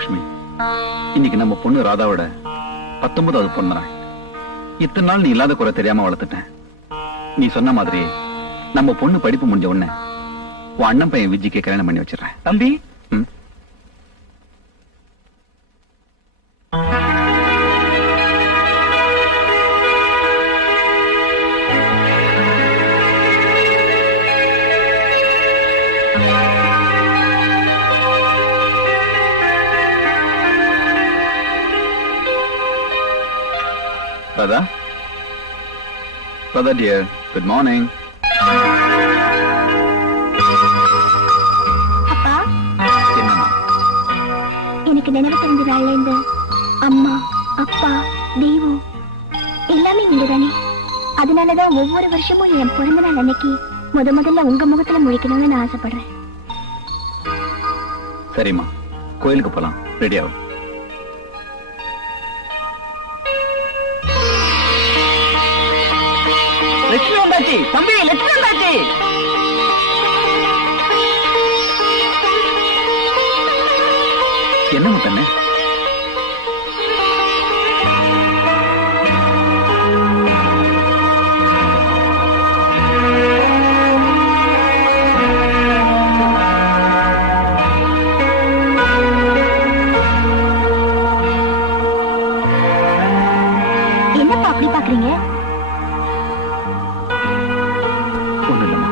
லட்சுமி, இன்னைக்கு நம்ம பொண்ணு ராதாவோட 19வது பொண்ணு நாள். இத்தனை நாள் நீ இல்லாத குறை தெரியாம வளர்த்துட்டேன். நீ சொன்ன மாதிரி நம்ம பொண்ணு படிப்பு முடிஞ்ச உடனே உன் அண்ணன் பையன் விஜய்க்கு கல்யாணம் பண்ணி வச்சிடறேன். தம்பி, Radha? Radha dear, good morning. அப்பா, என்னம்மா? எனக்கு நினைவு தெரிஞ்ச நாள்ல இருந்து அம்மா, அப்பா, தெய்வம் எல்லாமே நீங்க தானே. அதனாலதான் ஒவ்வொரு வருஷமும் என் பிறந்த நாள் அன்னைக்கு முதல்ல உங்க முகத்துல முழிக்கணும்னு நான் ஆசைப்படுறேன். சரிம்மா, கோயிலுக்கு போலாம். ரெடி ஆகும். லட்சுமி வந்தாச்சு. தம்பி, லட்சுமி வந்தாச்சு. என்னம்மா கண்ணு? என்னப்பா அப்படி பாக்குறீங்க? ஒண்ணு இல்லம்மா.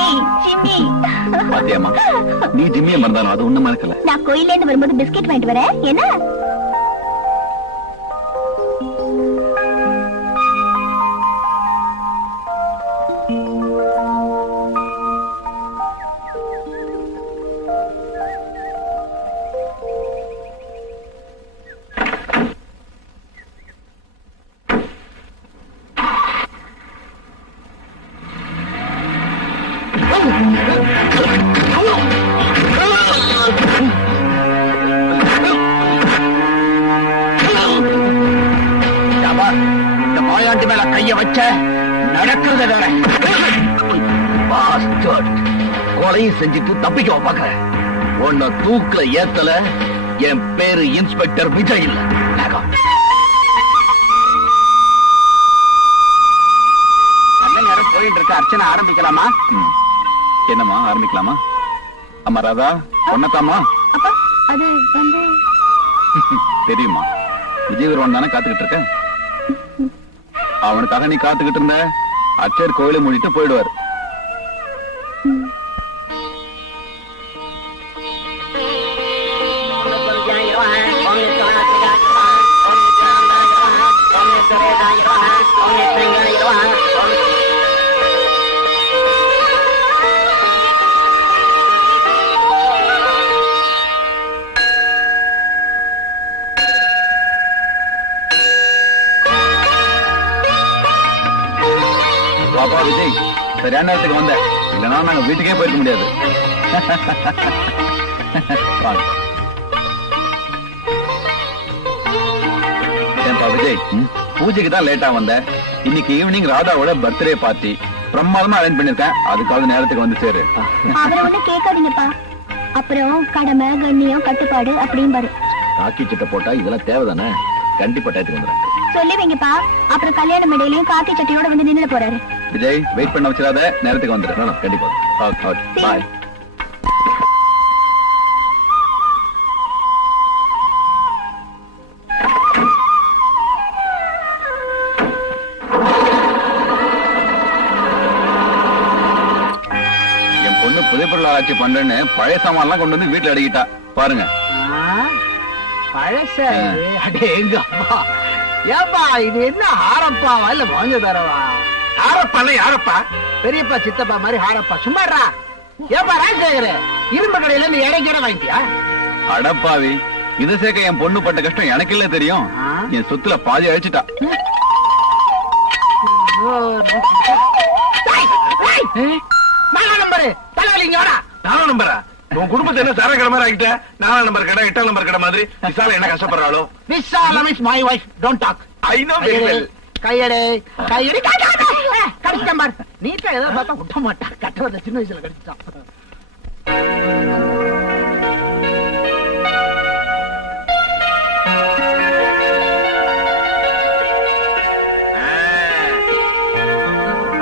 ஏய் சிம்மி, பாத்தியாம்மா, நீ ஜிம்மிய மறந்தாலும் அது ஒண்ணு மறக்கல. நான் கோயில்ல இருந்து வரும்போது பிஸ்கெட் வாங்கிட்டு வரேன். என்ன? இந்த மாயாண்டி மேல கைய வச்ச நடக்கிறத வேற. கொலையும் செஞ்சுட்டு தப்பிக்க பாக்குற. உன்னை தூக்குல ஏத்தல. என் பேரு இன்ஸ்பெக்டர் விஜய் இல்ல. நல்ல நேரம் போயிட்டு இருக்க. அர்ச்சனை ஆரம்பிக்கலாமா? என்னம்மா, ஆரம்பிக்கலாமா? அம்மா ராதா, பொண்ணத்தாமா? அப்பா, அது வந்து தெரியுமா, விஜய் வருவான் தானே காத்துக்கிட்டு இருக்க. அவனுக்காக நீ காத்துக்கிட்டு இருந்த. அச்சர் கோயிலை மூடிட்டு போயிடுவார். பாப்பா விஜய், சரியான நேரத்துக்கு வந்த. இல்லைன்னா நாங்க வீட்டுக்கே போயிருக்க முடியாது. வாங்க. ஏன்பா விஜய், பூஜைக்கு தான் லேட்டா வந்த. இன்னைக்கு ஈவினிங் ராதாவோட பர்த்டே பார்ட்டி பிரமாதமா அரேஞ்ச் பண்ணிருக்கேன். அதுக்காவது நேரத்துக்கு வந்து சேரு. அவரை ஒண்ணு கேட்காதீங்கப்பா. அப்புறம் கடமை, கண்ணியம், கட்டுப்பாடு அப்படின்னு பாரு. காக்கி சட்டை போட்டா இதெல்லாம் தேவைதானே? கண்டிப்பா டயத்துக்கு வந்துடுறேன். சொல்லி வைங்கப்பா. அப்புறம் கல்யாண மேடையிலயும் காக்கி சட்டையோட வந்து நின்று போறாரு. விஜய், வெயிட் பண்ண வச்சிடாத. நேரத்துக்கு வந்துடுறேன். கண்டிப்பா. பாய். என் பொண்ணு புதைப்பொருள் ஆராய்ச்சி பண்றேன்னு பழைய சாமான்லாம் கொண்டு வந்து வீட்டுல அடக்கிட்டா பாருங்க. பழச எங்க அப்பா. ஏப்பா, இது என்ன ஹாரப்பாவா இல்ல மோஞ்ச தரவா? ஹாரப்பா யாரப்பா? பெரியப்பா சித்தப்பா மாதிரி ஹாரப்பா. சும்மாடா. ஏப்பா ராஜசேகர், இரும்பு கடையில இருந்து இடைக்கிட வாங்கிட்டியா? அடப்பாவி, இது சேர்க்க என் பொண்ணு பட்ட கஷ்டம் எனக்கு இல்ல தெரியும். என் சொத்துல பாதி அழிச்சுட்டா. நம்பரு தலைவலிங்க. 4 நம்பரா? உன் குடும்பத்தை என்ன சார கடை மாதிரி ஆகிட்ட? 4 நம்பர் கடை 8 நம்பர் கடை மாதிரி விசால என்ன கஷ்டப்படுறாளோ? Visalam is my wife, don't talk. I know very well. கையடே கையடி கடிச்சிட்டான் பாரு. நீட்டா ஏதோ பார்த்தா விட்ட மாட்டான். கட்டவத சின்ன வயசுல கடிச்சிட்டான்.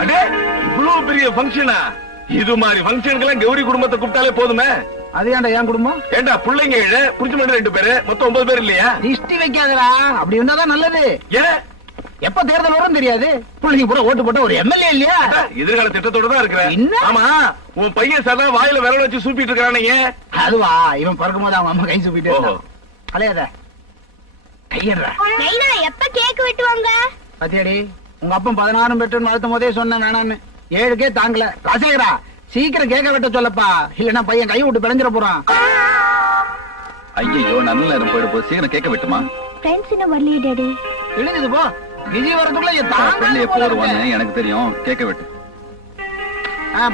அடே இவ்வளவு பெரிய ஃபங்க்ஷனா? இது மாதிரி ஃபங்க்ஷனுக்கெல்லாம் கௌரி குடும்பத்தை கூப்பிட்டாலே போதுமே. அது ஏன்டா என் குடும்பம்? ஏண்டா பிள்ளைங்க 7, புடிச்சு மட்டும் 2 பேரு, மொத்தம் 9 பேர் இல்லையா? திஷ்டி வைக்காதடா. அப்படி இருந்தாதான் நல்லது. ஏன் எப்ப தேர்தல் வரும் தெரியாது. பிள்ளைங்க பூரா ஓட்டு போட்ட ஒரு எம்எல்ஏ இல்லையா? எதிர்கால திட்டத்தோட தான் இருக்கிறேன். என்ன? ஆமா, உன் பையன் சதா வாயில விரல வச்சு சூப்பிட்டு இருக்கானே. அதுவா, இவன் பிறக்கும் போது அவன் அம்மா கை சூப்பிட்டு ஓஹோ. அலையாத கையடுறா. நைனா எப்ப கேக் வெட்டுவாங்க? பத்தியாடி, உங்க அப்பன் 16 பெற்றுன்னு வளர்த்தும் போதே சொன்னேன் வேணான்னு. 7க்கே தாங்கல. ராசேகரா சீக்கிரம் கேட்க வெட்ட சொல்லப்பா, இல்லன்னா பையன் கை விட்டு பிழைஞ்சிட போறான். ஐயோ நல்ல நேரம் போயிடு போ, சீக்கிரம் கேட்க விட்டுமா. ஃப்ரெண்ட்ஸ் இன்னும் வரலையே டாடி. இழுங்குது போ. விஜய் வரதுக்குள்ள என் ஃப்ரெண்ட் எப்போ தாங்க வருவான்னு எனக்கு தெரியும், கேட்க விட்டு.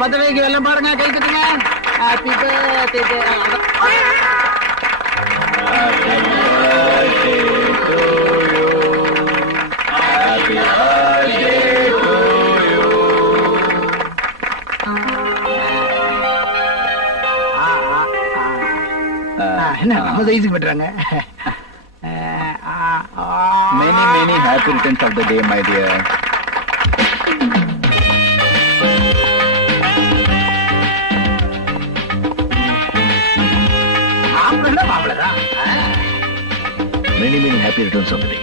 10 வயக்கு வெள்ளம் பாருங்க, கை கட்டுங்க. Happy birthday. என்ன நம்ம சைஸுக்கு பெற்றாங்க. Many happy returns of the day, my dear. மாப்பிள்ளதான். Many happy returns of the day.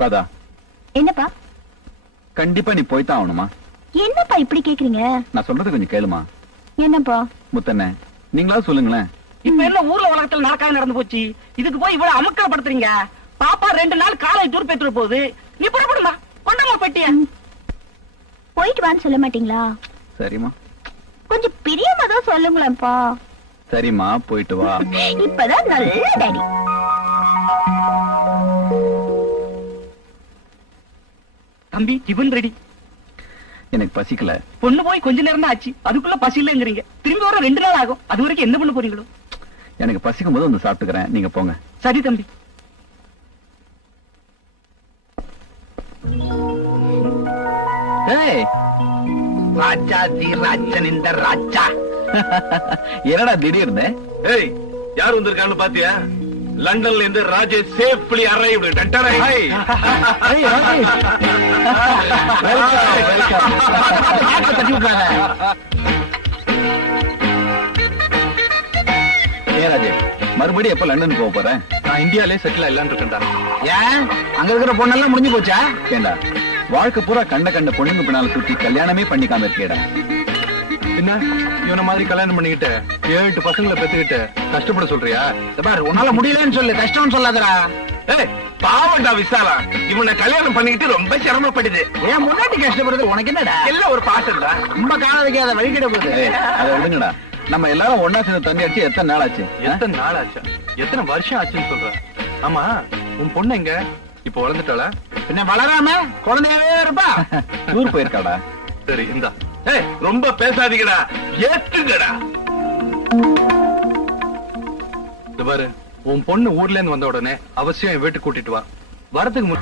Radha, என்னப்பா? கண்டிப்பா நீ போய்தான் ஆகணுமா? என்னப்பா இப்படி கேக்குறீங்க? நான் சொல்றது கொஞ்சம் கேளுமா. என்னப்பா? முத்தண்ணே, நீங்களா சொல்லுங்களேன். இப்ப என்ன ஊர்ல உலகத்துல நடக்காது நடந்து போச்சு, இதுக்கு போய் இவ்வளவு அமக்கலப்படுத்துறீங்க? பாப்பா 2 நாள் காலை டூர் போயிட்டு போகுது, நீ புறப்படுமா? கொண்டமா பெட்டிய போயிட்டு வான்னு சொல்ல மாட்டீங்களா? சரிம்மா, கொஞ்சம் பிரியமா தான் சொல்லுங்களேன்ப்பா. சரிம்மா, போயிட்டு வா. இப்பதான் நல்ல டாடி. தம்பி, டிபன் ரெடி. எனக்கு பசிக்கல. பொண்ணு போய் கொஞ்ச நேரம் தான் ஆச்சு, அதுக்குள்ள பசி இல்லங்கிறீங்க. திரும்பி வர 2 நாள் ஆகும். அது வரைக்கும் என்ன பண்ண போறீங்களோ? எனக்கு பசிக்கும் போது வந்து சாப்பிட்டுக்கிறேன், நீங்க போங்க. சரி தம்பி. ராஜா தி ராஜன் இந்த ராஜா. என்னடா திடீர்னு? ஏய், யார் வந்திருக்கான்னு பாத்தியா? லண்டன்ல இருந்து ராஜேஷ் சேஃப்லி அரைவ்ட். டண்டரை ஹை. தட்டி விட்டாங்க. ஏ ராஜேஷ், மறுபடியும் எப்ப லண்டன் போக போறேன்? நான் இந்தியாலே செட்டில் ஆயிடலான்னு இருக்கேன்டா. ஏன் அங்க இருக்கிற பொண்ணெல்லாம் முடிஞ்சு போச்சா? ஏண்டா, வாழ்க்கை பூரா கண்ட பொண்ணுங்க பின்னால சுத்தி கல்யாணமே பண்ணிக்காம இருக்கேடா. என்ன இவன மாதிரி கல்யாணம் பண்ணிக்கிட்டு 7-8 பசங்களை பெத்துக்கிட்டு கஷ்டப்பட சொல்றியா? பாரு, உன்னால முடியலன்னு சொல்லு, கஷ்டம்னு சொல்லாதடா. ஏய், பாவண்டா விசாலா, இவனை கல்யாணம் பண்ணிக்கிட்டு ரொம்ப சிரமப்படுது. ஏன் முன்னாடி கஷ்டப்படுறது உனக்கு என்னடா? எல்லாம் ஒரு பாசம்டா. ரொம்ப காண வைக்காத வழிகிட போகுது. அதை விடுங்கடா. நம்ம எல்லாரும் ஒன்னா சேர்ந்து தண்ணி அடிச்சு எத்தனை நாள் ஆச்சு? எத்தனை நாள் ஆச்சா? எத்தனை வருஷம் ஆச்சுன்னு சொல்ற? ஆமா, உன் பொண்ணு எங்க? இப்ப வளர்ந்துட்டாளா? பின்ன வளராம குழந்தையாவே இருப்பா. டூர் போயிருக்காடா. சரி, இந்தா. ஏய், ரொம்ப பேசாதீங்கடா, ஏத்துங்கடா. இது பாரு, உன் பொண்ணு ஊர்ல இருந்து வந்த உடனே அவசியம் என் வீட்டுக்கு கூட்டிட்டு வா. வரதுக்கு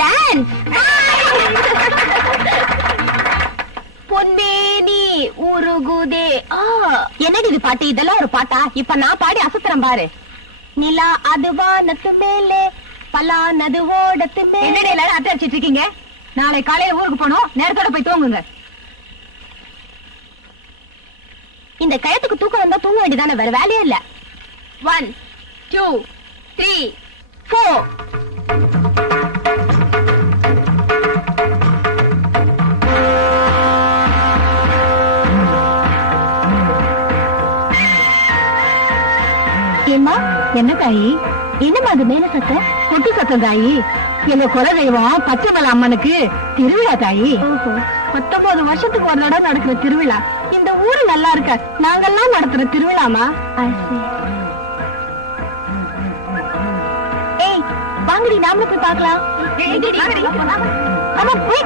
டான்ஸ். பொன்மேனி உருகுதே. என்னடி இது பாட்டு? இதெல்லாம் ஒரு பாட்டா? இப்ப நான் பாடி அசத்துறேன் பாரு. நிலா அது வானத்து மேலே, பலானது ஓடத்து மேலே. என்னடி எல்லாரும் அட்டை அடிச்சிட்டு இருக்கீங்க? நாளை காலையில ஊருக்கு போனோம், நேரத்தோட போய் தூங்குங்க. இந்த கயத்துக்கு தூக்கம் வந்தா தூங்க வேண்டியதானே, வேற வேலையே இல்ல. 1 2 3 4. ஏம்மா, என்ன தாயி? என்னம்மா அது மேல சத்தம்? கொட்டு சத்தம் தாயி. எங்க குலதெய்வம் பச்சைமலை அம்மனுக்கு திருவிழா தாயி. 19 வருஷத்துக்கு ஒரு தடவை நடக்கிற திருவிழா. இந்த ஊரு நல்லா இருக்க நாங்கெல்லாம் நடத்துற திருவிழாமா? ஏய், வாங்கடி, நாமளும் போய் பார்க்கலாம். ஆமா, போய்.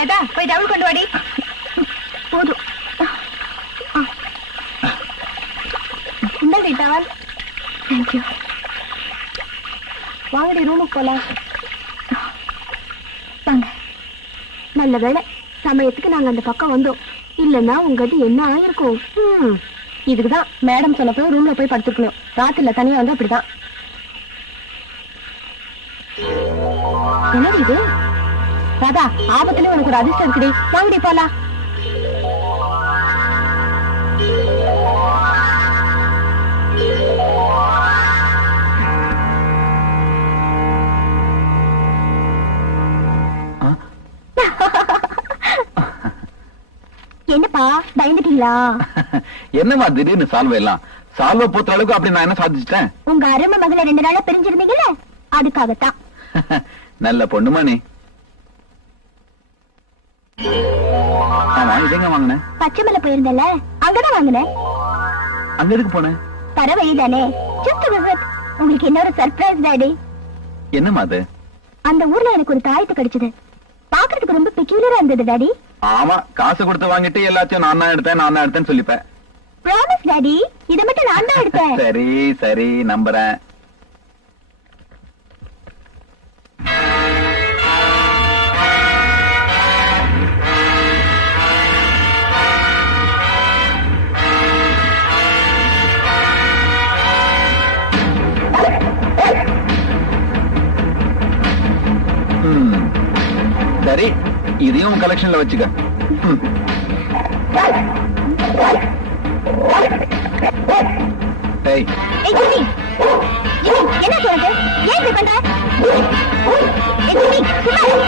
லதா போய் டவுல் கொண்டு வாடி. போதும். இந்த டவல். தேங்க்யூ. வாங்கடி ரூமுக்கு போலாம். வாங்க. நல்ல வேலை சமயத்துக்கு நாங்க அந்த பக்கம் வந்தோம். இல்லன்னா உங்க அது என்ன ஆயிருக்கும். இதுக்குதான் மேடம் சொன்னப்போ ரூம்ல போய் படுத்துக்கணும். ராத்திரில தனியா வந்து அப்படிதான். என்னது இது? ராதா, ஆபத்துல உனக்கு ஒரு அதிர்ஷ்டம் இருக்குடி. வாங்கடி போலாம். என்னப்பா பயந்துட்டீங்களா? என்னமா திடீர்னு சால்வ எல்லாம் சால்வ போத்த அளவுக்கு அப்படி நான் என்ன சாதிச்சிட்டேன்? உங்க அருமை மகளை 2 நாளா பிரிஞ்சிருந்தீங்கல்ல, அதுக்காகத்தான். நல்ல பொண்ணுமா நீ. ஆமா, இதெங்க வாங்கினேன்? பச்சைமலை போயிருந்தல, அங்கதான் வாங்கினேன். அங்க எதுக்கு போனேன்? தர வழிதானே. Just visit. உங்களுக்கு இன்னொரு சர்ப்ரைஸ் டாடி. என்னமா அது? அந்த ஊர்ல எனக்கு ஒரு தாயத்து கிடைச்சது. பாக்குறதுக்கு ரொம்ப பெக்யூலரா இருந்தது டாடி. ஆமா, காசு கொடுத்து வாங்கிட்டு எல்லாத்தையும் நான் தான் எடுத்தேன்னு சொல்லிப்பேன். ப்ராமிஸ் டாடி, இதை மட்டும் நான் தான் எடுத்தேன். சரி சரி, நம்புறேன். சரி, இதையும் கலெக்ஷன்ல வச்சுக்க. ஏய் ஜிம்மி, ஜிம்மி என்ன சொல்றது? ஏன் இப்படி பண்ற? ஏய் ஜிம்மி, சும்மா இரு.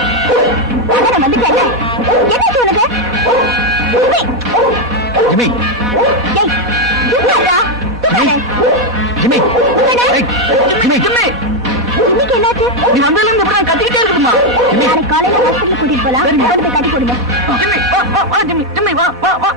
நான் வந்துட்டேன்ல. என்ன சொல்றது? ஜிம்மி, ஏய் சும்மா இருடா. ஜிம்மி, ஏய் ஜிம்மி, ஜிம்மி, இன்னைக்கு என்னாச்சு? நீ வந்ததுல இருந்து இப்படி கத்திக்கிட்டே இருக்குமா? நாளைக்கு காலையில ஹாஸ்பிட்டல் கூட்டிட்டு போலாம். கொண்டு போய் கட்டி போடுங்க. ஜிம்மி வா வா வா ஜிம்மி, ஜிம்மி வா வா வா.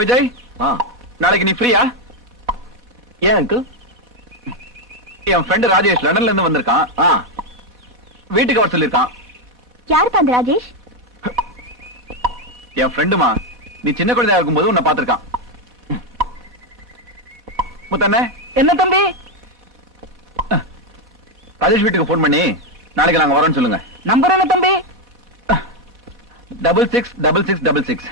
விஜய், நாளைக்கு நீ ஃப்ரீயா? ஏன் அங்கிள்? என் ஃப்ரெண்ட் ராஜேஷ் லண்டன்ல இருந்து வந்திருக்கான். வீட்டுக்கு வர சொல்லிருக்கான். யாரு அந்த ராஜேஷ்? என் ஃப்ரெண்டுமா, நீ சின்ன குழந்தையா இருக்கும்போது உன்னை பாத்திருக்கான். முத்தண்ணே, என்ன தம்பி? ராஜேஷ் வீட்டுக்கு போன் பண்ணி நாளைக்கு நாங்க வரோம்னு சொல்லுங்க. நம்பர் என்ன தம்பி? 666666.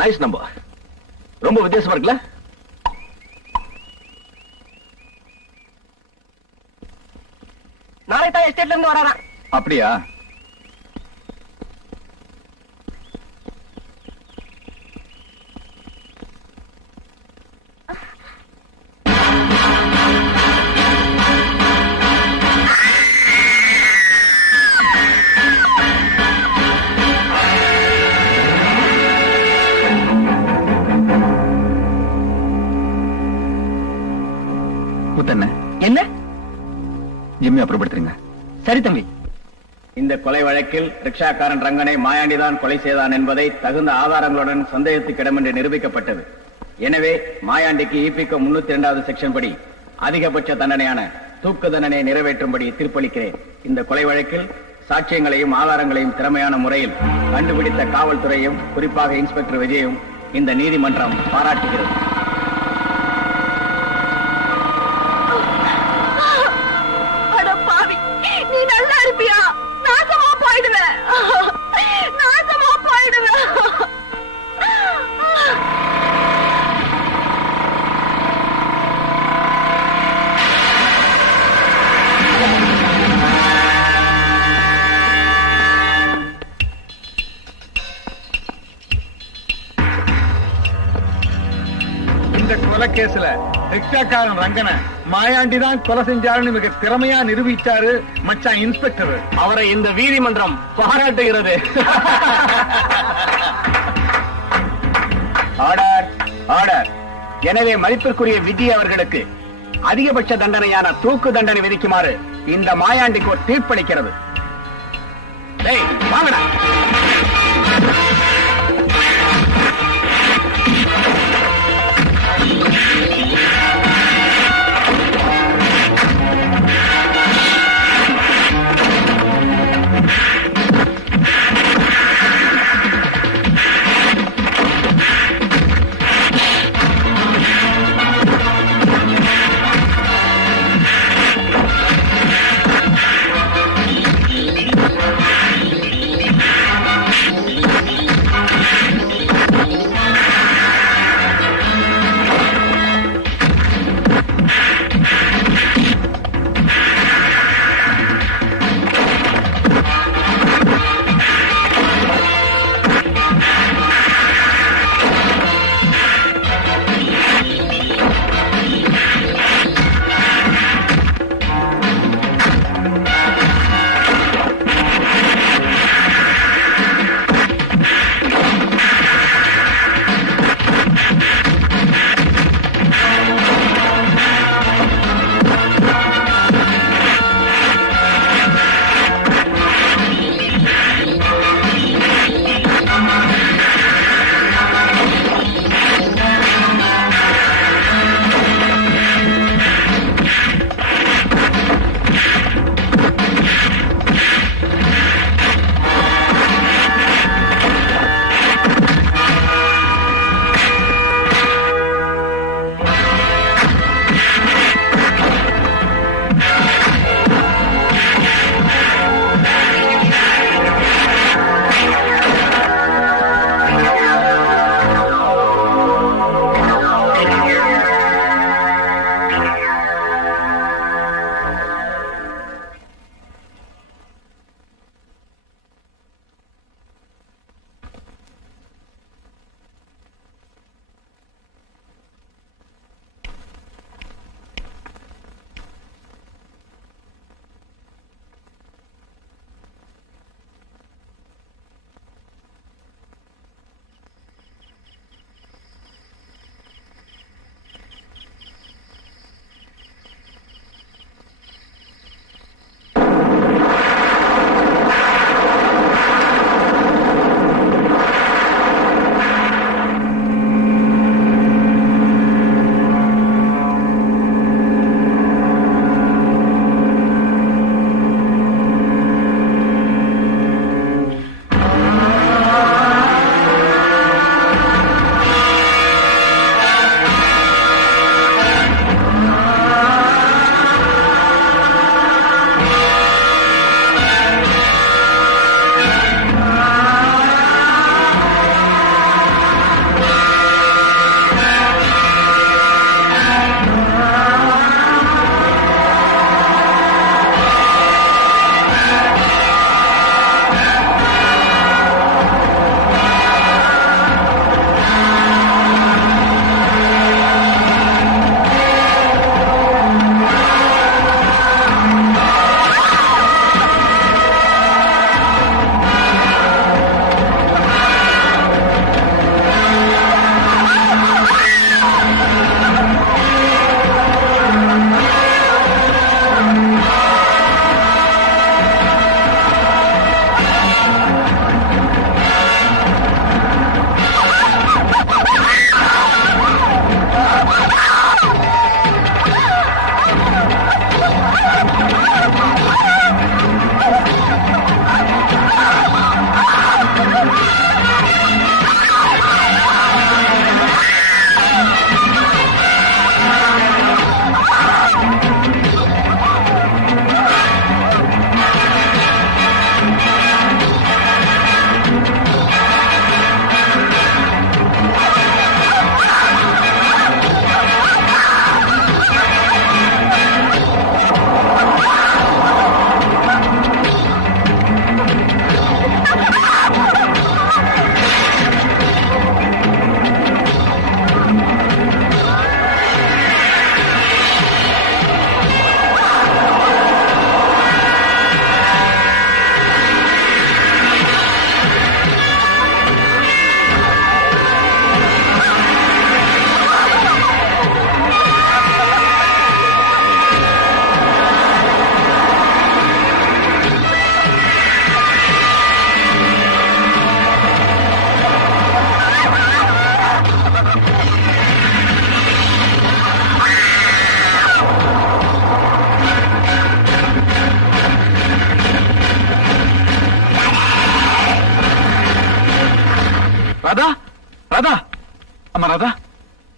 Nice number. ரொம்ப வித்தியாசமா இருக்குல்ல? நாளை தான் எஸ்டேட்ல இருந்து வரான். அப்படியா? என்ன? ஜிம்மி அப்புறப்படுத்துறீங்க. சரி தம்பி. இந்த கொலை வழக்கில் ரிக்ஷாக்காரன் ரங்கனை மாயாண்டிதான் கொலை செய்தான் என்பதை தகுந்த ஆதாரங்களுடன் சந்தேகத்துக்கிடம் என்று நிரூபிக்கப்பட்டது. எனவே மாயாண்டிக்கு ஈபிகோ 302வது செக்ஷன் படி அதிகபட்ச தண்டனையான தூக்கு தண்டனை நிறைவேற்றும்படி தீர்ப்பளிக்கிறேன். இந்த கொலை வழக்கில் சாட்சியங்களையும் ஆதாரங்களையும் திறமையான முறையில் கண்டுபிடித்த காவல்துறையும் குறிப்பாக இன்ஸ்பெக்டர் விஜயும் இந்த நீதிமன்றம் பாராட்டுகிறது. நீ நல்லா இருப்பியா? நாசமா போயிடுவேன், நாசமா போயிடுவேன். இந்த கொலை கேஸ்ல ரிக்ஷாக்காரன் ரங்கனை மாயாண்டி தான் கொலை செஞ்சாருன்னு மிக திறமையா நிரூபிச்சாரு மச்சான் இன்ஸ்பெக்டர். அவரை இந்த நீதிமன்றம் பாராட்டுகிறது. Order, order. எனவே மதிப்பிற்குரிய விஜய் அவர்களுக்கு அதிகபட்ச தண்டனையான தூக்கு தண்டனை விதிக்குமாறு இந்த மாயாண்டிக்கு ஒரு தீர்ப்பளிக்கிறது. வாங்கடா.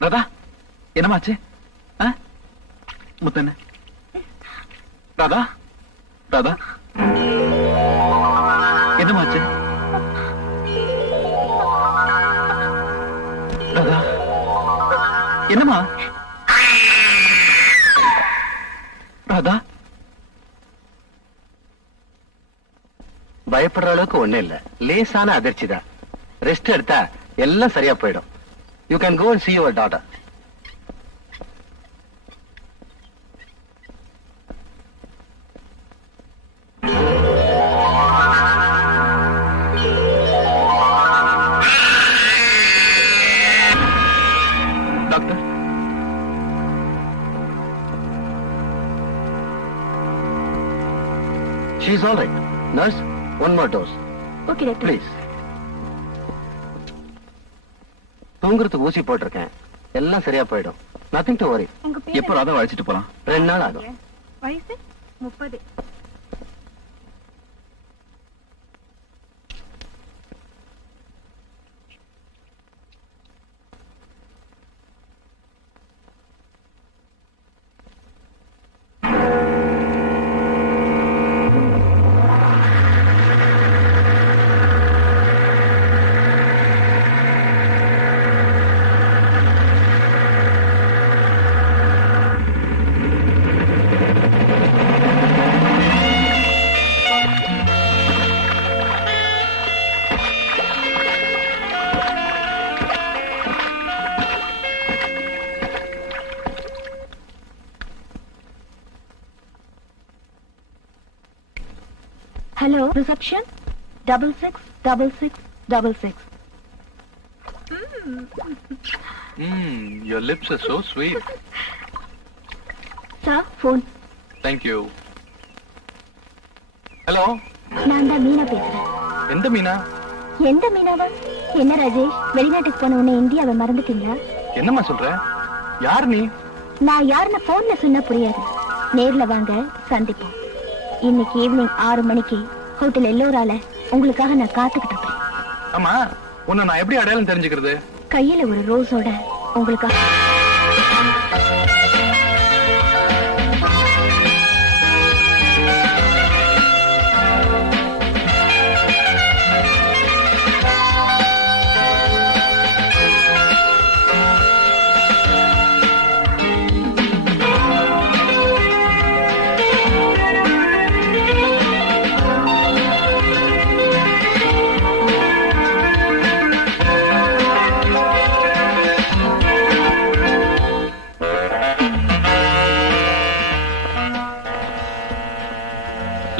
ராதா என்னமாச்சு? முத்தண்ண ராதா ராதா என்னமாச்சு? ராதா என்னமா? ராதா பயப்படுற அளவுக்கு ஒண்ணு இல்ல, லேசான அதிர்ச்சி தான். ரெஸ்ட் எடுத்தா எல்லாம் சரியா போயிடும். You can go and see your daughter. Doctor She is all right. Nurse, one more dose. Okay doctor. Please. தூங்குறதுக்கு ஊசி போட்டிருக்கேன், எல்லாம் சரியா போயிடும். Nothing to worry. உங்க பேர் எப்போ ராதா அழைச்சிட்டு போலாம்? 2 நாள் ஆகும். வயசு 30. Hello, reception 666666. Your lips are so sweet. Sir, phone. Thank you. Hello. நான் தான் மீனா பேசுறேன். எந்த மீனா? எந்த மீனாவா? என்ன ராஜேஷ், வெளிநாட்டுக்கு போன உடனே இந்தியாவை மறந்துட்டீங்களா? என்னம்மா சொல்ற? யார் நீ? நான் யாருன்னு போன்ல சொன்னா புரியாது. நேர்ல வாங்க, சந்திப்போம். இன்னைக்கு ஈவினிங் 6 மணிக்கு ஹோட்டல் எல்லோரால உங்களுக்காக நான் காத்துக்கிட்டு இருக்கேன். ஆமா, உன்னை நான் எப்படி அடையாளம் தெரிஞ்சுக்கிறது? கையில ஒரு ரோஸோட உங்களுக்காக.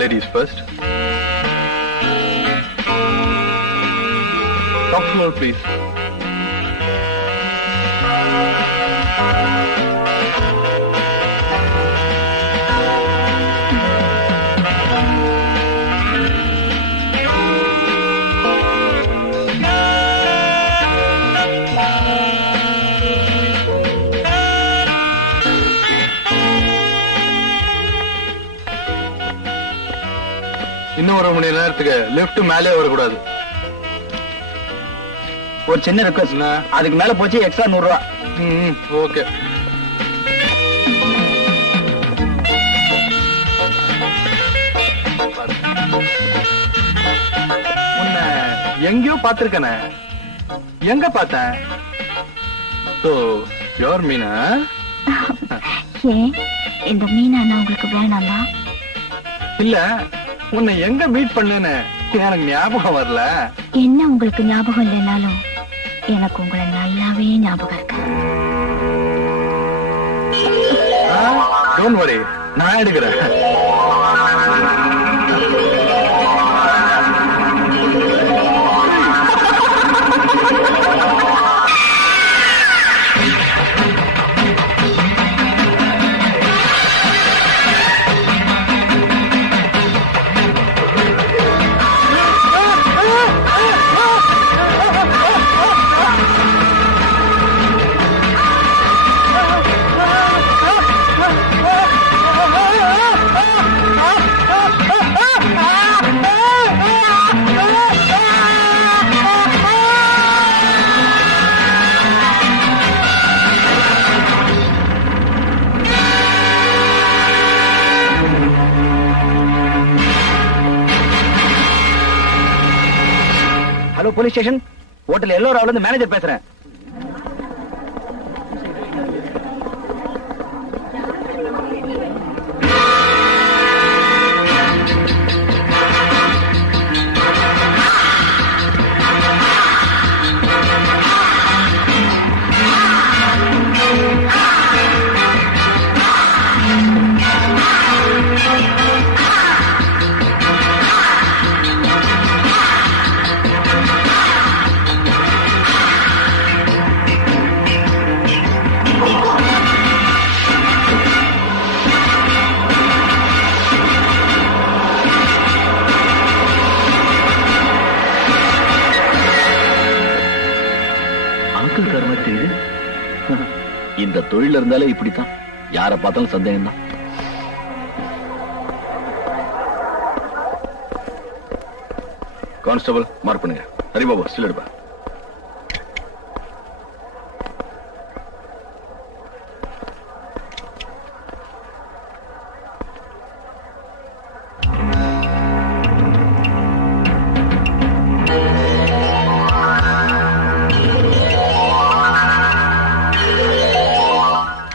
Ladies first. Top floor, please. இன்னும் 1 மணி நேரத்துக்கு லிஃப்ட் மேலே வரக்கூடாது. ஒரு சின்ன ரெக்வஸ்ட், அதுக்கு மேல போச்சு எக்ஸ்ட்ரா 100 ரூபா. ஓகே. உன்னை எங்கேயோ பார்த்திருக்கனே, எங்க பார்த்தேன்? So, you're Meena? ஏன் இந்த மீனா உங்களுக்கு வேணாமா? இல்ல, உன்னை எங்க மீட் பண்ணேன்னு எனக்கு ஞாபகம் வரல. என்ன உங்களுக்கு ஞாபகம் இல்லைனாலும் எனக்கு உங்களை நல்லாவே ஞாபகம் இருக்கு. டோன்ட் வரி, நான் எடுக்கிறேன். Welcome to police station. Hotel எல்லோராவுல இருந்து மேனேஜர் பேசுறேன். இந்த தொழில இருந்தாலே இப்படித்தான், யார பார்த்தாலும் சந்தேகம் தான். கான்ஸ்டபிள் மார்க் பண்ணுங்க. ஹரிபாபு ஸ்டில் எடுப்பா.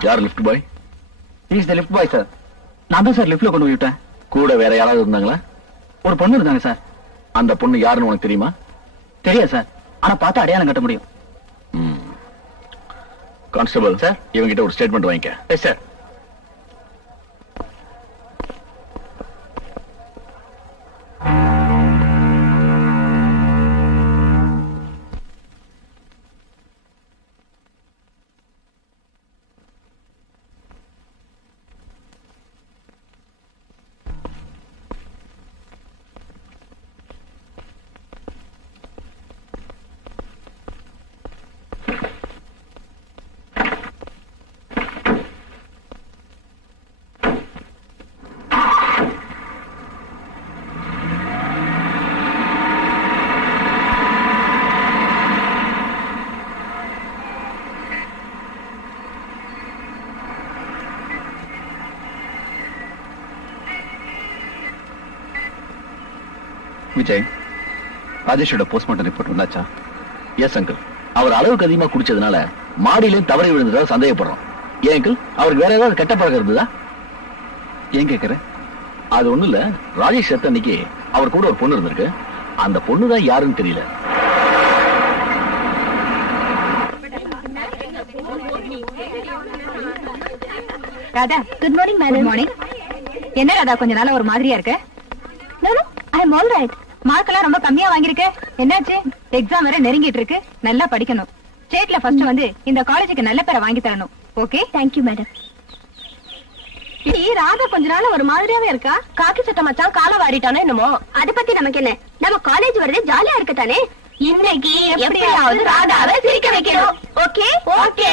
யார் lift bye? Is the lift bye sir. நான் தான் சார் லிஃப்ட்ல கொண்டு போய் விட்டேன். கூட வேற யாராவது இருந்தாங்களா? ஒரு பொண்ணு இருந்தாங்க சார். அந்த பொண்ணு யாருன்னு உனக்கு தெரியுமா? தெரியாது சார், ஆனா பார்த்தா அடையாளம் கட்ட முடியும். கான்ஸ்டபிள் சார், இவங்கிட்ட ஒரு ஸ்டேட்மெண்ட் வாங்கிக்க. Yes sir. விஜய், ராஜேஷோட போஸ்ட்மார்ட்டம் ரிப்போர்ட் வந்தாச்சா? Yes uncle. அவர் அளவுக்கு அதிகமா குடிச்சதுனால மாடியிலேயும் தவறி விழுந்ததாக சந்தேகப்படுறோம். ஏன் அங்கிள், அவருக்கு வேற ஏதாவது கெட்ட பழக்கம் இருந்ததா? ஏன் கேட்கற? அது ஒண்ணு இல்ல, ராஜேஷ் செத்த அன்னைக்கு அவர் கூட ஒரு பொண்ணு இருந்திருக்கு. அந்த பொண்ணு தான் யாருன்னு தெரியல. Radha, good morning madam. Good morning. என்ன ராதா கொஞ்ச நாளா ஒரு மாதிரியா இருக்க? நோ நோ, ஐ அம் ஆல் ரைட். மார்க் எல்லாம் ரொம்ப கம்மியா வாங்கிருக்க. என்னாச்சு? எக்ஸாம் வேற நெருங்கிட்டு இருக்கு. நல்லா படிக்கணும். ஸ்டேட்ல ஃபர்ஸ்ட் வந்து இந்த காலேஜுக்கு நல்ல பேரை வாங்கி தரணும். Okay? Thank you madam. Radha கொஞ்ச நாள் ஒரு மாதிரியாவே இருக்கா. காக்கி சட்டை மச்சான் காலை வாரிட்டானோ என்னமோ. அத பத்தி நமக்கு என்ன? நம்ம காலேஜ் வரதே ஜாலியா இருக்கத்தானே. இன்னைக்கு எப்படியாவது ராதாவை சிரிக்க வைக்கணும். Okay okay.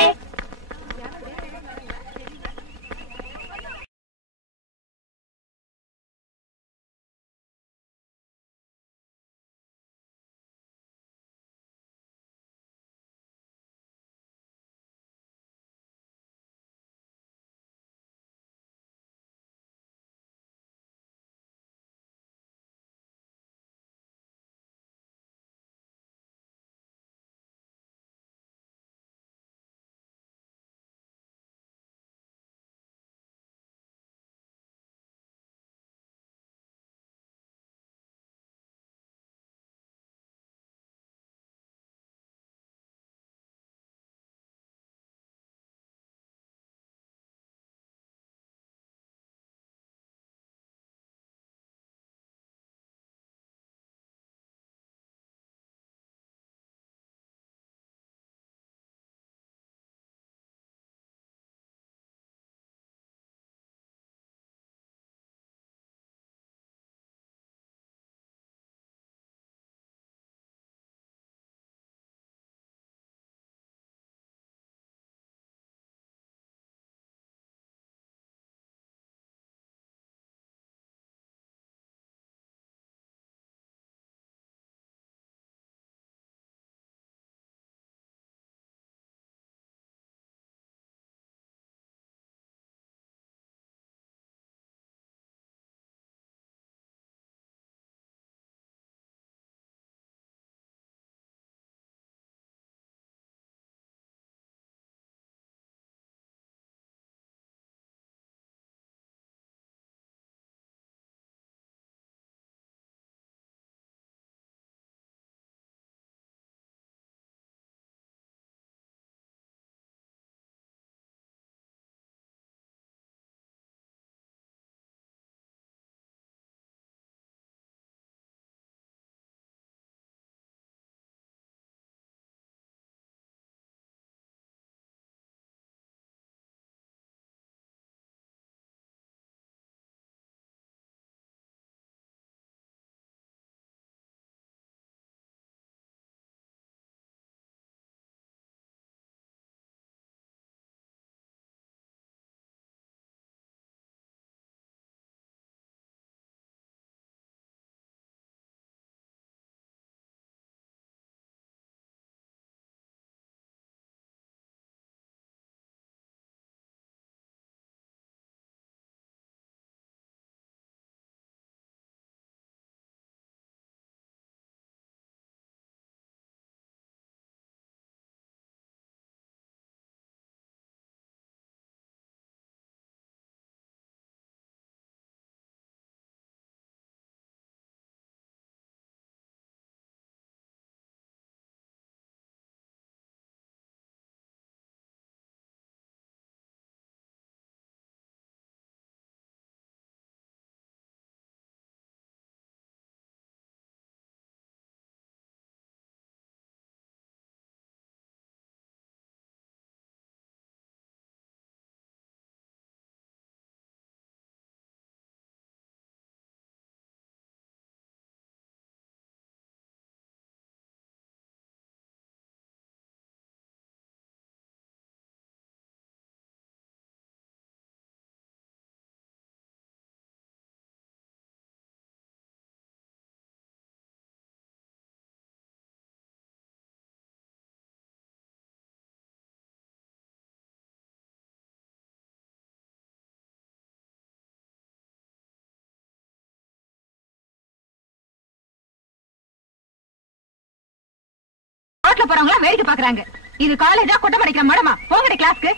ரோட்ல போறவங்க வேடிக்கை பாக்குறாங்க. இது காலேஜா கொட்டை படிக்கிற மடமா? போங்கடி கிளாஸ்க்கு.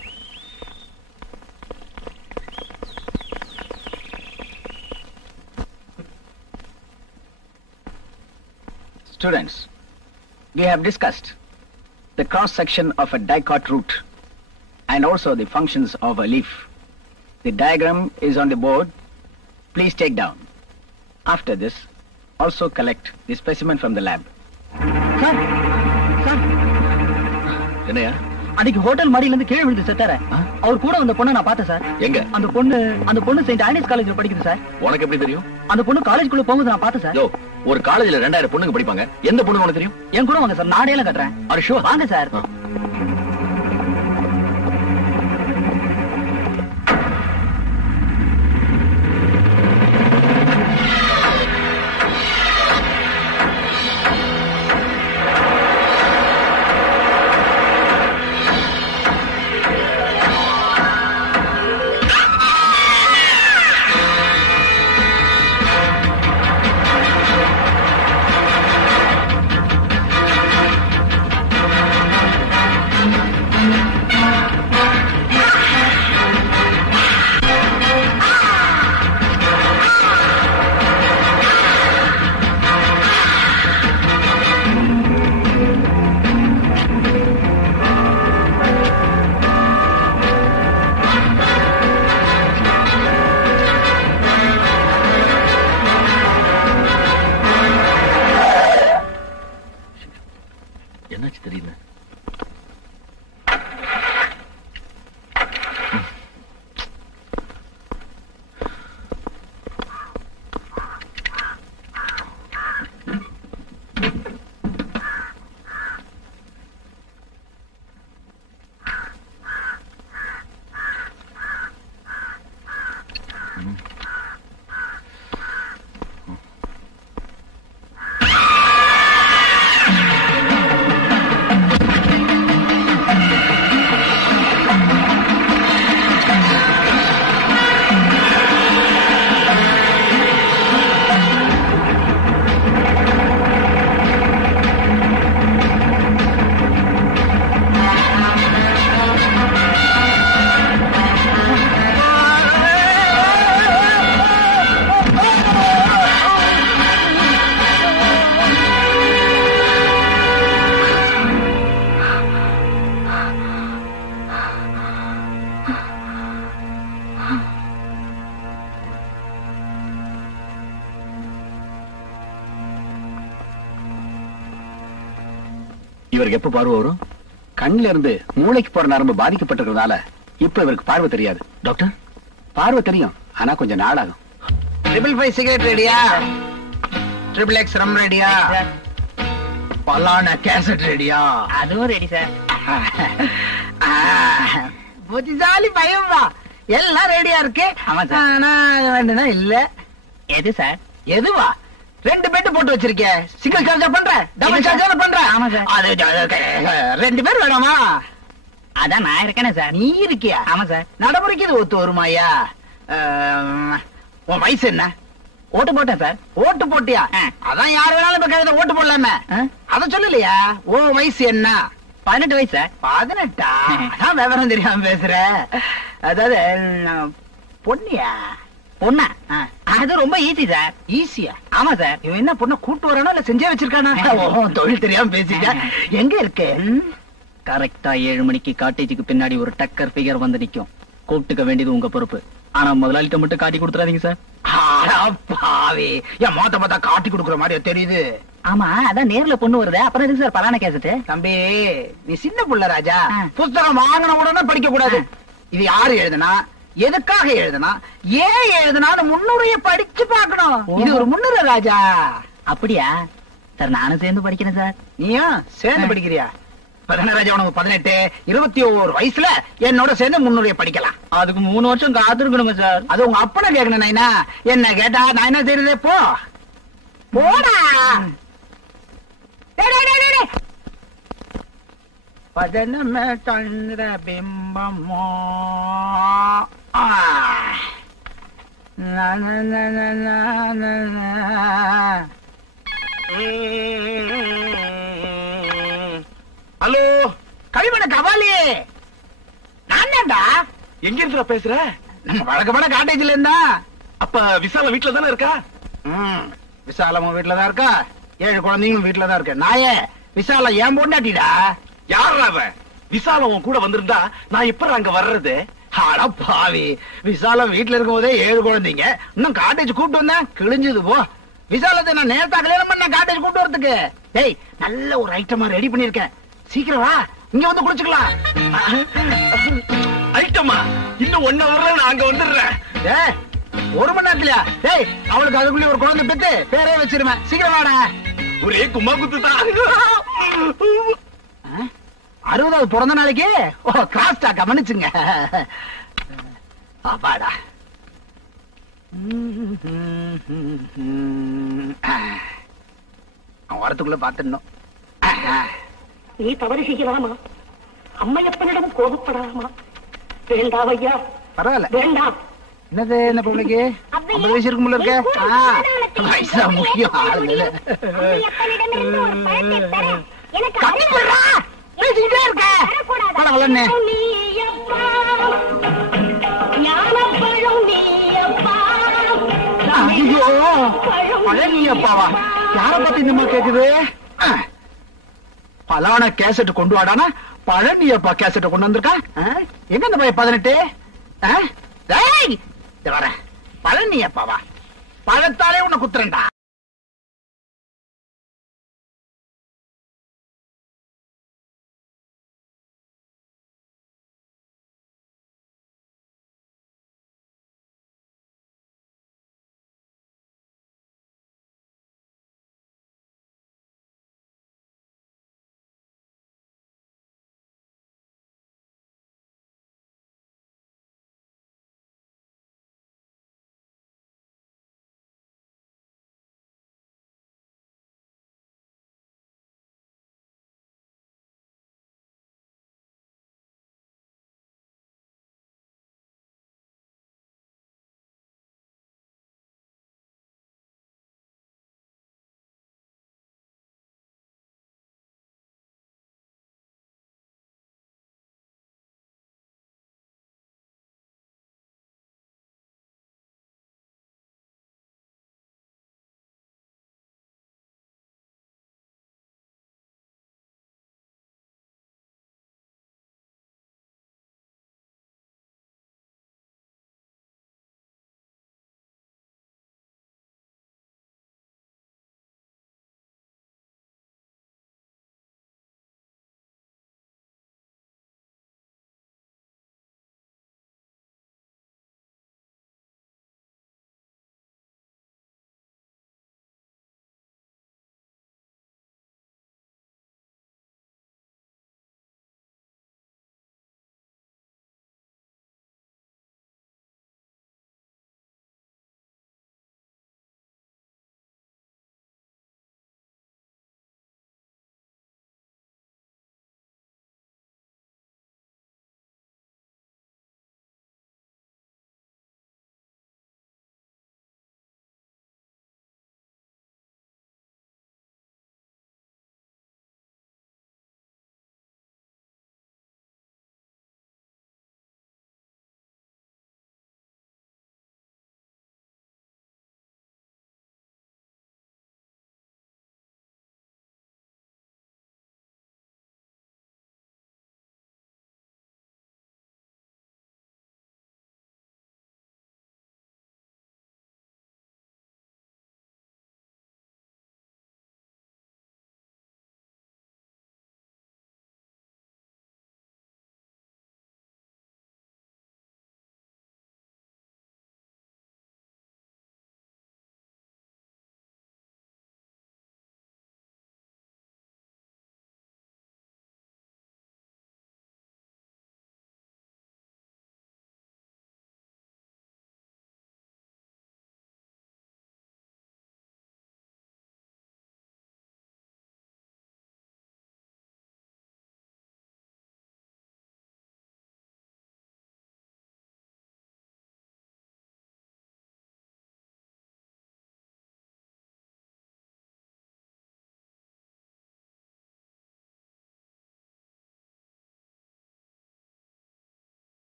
Students, we have discussed the cross section of a dicot root and also the functions of a leaf. The diagram is on the board. Please take down. After this, also collect the specimen from the lab. Sir sir, என்னையா? அன்னைக்கு hotel மாடியில இருந்து கீழே விழுந்து செத்தார. அவர் கூட அந்த பொண்ணை நான் பார்த்தேன் சார். எங்க? அந்த பொண்ணு செயின்ட் ஆனிஸ் காலேஜ்ல படிக்குது சார். உனக்கு எப்படி தெரியும்? அந்த பொண்ணு காலேஜ்குள்ள போகும்போது நான் பார்த்தேன் சார். யோ, ஒரு காலேஜ்ல 2000 பொண்ணுங்க படிப்பாங்க. எந்த பொண்ணு உனக்கு தெரியும்? என் கூட வாங்க சார், நாடேல கட்டுறேன். அரிஷோ வாங்க சார். என்னாச்சு தெரியல. இவருக்கு எப்ப பார்வை வரும்? கண்ணில இருந்து மூளைக்கு போற நரம்பு பாதிக்கப்பட்டிருக்கிறதால இப்ப இவருக்கு பார்வை தெரியாது. டாக்டர், பார்வை தெரியும், ஆனா கொஞ்சம் நாளாகும். 555 சிகரெட் ரெடியா? XXX ரம் ரெடியா? பலான கேசட் ரெடியா? அதுவும் ரெடி சார். புத்திசாலி பையன்பா, எல்லாம் ரெடியா இருக்கு. ஆமா சார். ஆனா வேண்டுனா இல்ல. எது சார்? எதுவா? 2 பெட் போட்டு வச்சிருக்க. சிங்கிள் சார்ஜா பண்ற? டபுள் சார்ஜா பண்ற? ஆமா சார். அது 2 பேர் வேணாமா? அதான் நான் இருக்கேனே சார். நீ இருக்கியா? ஆமா சார். நடைமுறைக்கு இது ஒத்து வருமாயா? உன் வயசு என்ன? ஓட்டு போட்டேன் சார். ஓட்டு போட்டியா? அதான் யார் வேணாலும் இப்ப கழுத ஓட்டு போடலாமே. அத சொல்லலையா? உன் வயசு என்ன? 18 வயசு சார். 18? அதான் விவரம் தெரியாம பேசுற. அதாவது பொண்ணியா? பொண்ணா? அது ரொம்ப ஈஸி சார். ஈஸியா? ஆமா சார். இவன் என்ன பொண்ணை கூட்டு வரானா இல்ல செஞ்சே வச்சிருக்கானா? தொழில் தெரியாம பேசிட்ட. எங்க இருக்கு? கரெக்டா 7 மணிக்கு காட்டேஜுக்கு பின்னாடி ஒரு டக்கர் ஃபிகர் வந்து நிக்கும். கூப்பிட்டுக்க வேண்டியது உங்க பொறுப்பு. ஆனா முதலாளிட்ட மட்டும் காட்டி கொடுத்துறாதீங்க சார். பாவி, என் மோத்த பார்த்தா காட்டி கொடுக்குற மாதிரி தெரியுது. ஆமா, அதான் நேர்ல பொண்ணு வருது. அப்புறம் எதுக்கு சார் பலான கேசட்டு? தம்பி, நீ சின்ன புள்ள ராஜா. புத்தகம் வாங்கின உடனே படிக்க கூடாது. இது யாரு எழுதுனா, எதுக்காக எழுதுனா, ஏன் எழுதுனான்னு முன்னுரைய படிச்சு பார்க்கணும். இது ஒரு முன்னுரை ராஜா. அப்படியா சார்? நானும் சேர்ந்து படிக்கிறேன் சார். நீயும் சேர்ந்து படிக்கிறியா? ராஜா, உனக்கு 18, 21 வயசுல என்னோட சேர்ந்து முன்னுரைய படிக்கலாம். அதுக்கு 3 வருஷம் காத்திருக்கணுங்க சார். அது உங்க அப்பனை கேட்கணும். நைனா என்ன கேட்டா நான் என்ன செய்யறது? போ போடா. பதனமே சந்திர பிம்பமோ ஹலோ, கழிவன கபாலி, நான் தான்டா. எங்க இருந்துடா பேசுற? நம்ம வழக்கமான காட்டேஜ்ல இருந்தா. அப்ப விசால வீட்டுல தானே இருக்கா? விசாலமும் வீட்டுலதான் இருக்கா, 7 குழந்தைங்களும் வீட்டுலதான் இருக்கு. நாயே, விசால ஏன் பொண்டாட்டிடா. யாரா அவன்? விசால உன் கூட வந்திருந்தா நான் எப்ப அங்க வர்றது? அட பாவி, விசாலம் வீட்டுல இருக்கும் போதே 7 குழந்தைங்க, இன்னும் காட்டேஜ் கூட்டு வந்தேன் கிழிஞ்சது போ. விசாலத்தை நான் நேரத்தா கல்யாணம் பண்ண காட்டேஜ் கூட்டு வரதுக்கு. டேய், நல்ல ஒரு ஐட்டமா ரெடி பண்ணிருக்கேன், சீக்கிரம் வா, இங்க வந்து குடிச்சுக்கலாம். ஐட்டமா? இன்னும் 1 hour நான் அங்க வந்துடுறேன். டேய், 1 மணி நேரத்துலயா? டேய், அவளுக்கு அதுக்குள்ளே ஒரு குழந்தை பெத்து பேரே வச்சிருவேன், சீக்கிரம் வாடா. ஒரே கும்மா குத்துதான். 60வது பிறந்த நாளைக்கு கிராஸ்டா கவனிச்சுங்க. பாப்பாடா. அவன் வரத்துக்குள்ள பாத்துடணும். நீ தவறு செய்யலாமா? அம்மையப்பனிடம் கோபப்படலாமா? வேண்டாம் ஐயா, பரவாயில்ல. வேண்டாம். என்னது, என்ன பொண்ணுக்கு 50 வயசு இருக்கும் போல இருக்க? வயசா முக்கியம் ஆளுங்க. கட்டி போடுறா, பேசிக்கிட்டே இருக்க. வளர்னே ஐயோ, பழனி அப்பாவா? யார பத்தி இந்த மாதிரி கேக்குது? பலான கேசட் கொண்டு வாடானா பழனி அப்பா கேசட் கொண்டு வந்திருக்கா. எங்க இந்த பையன் 18? வர பழனி அப்பாவா? பழத்தாலே உன்னை குத்துறேன்டா.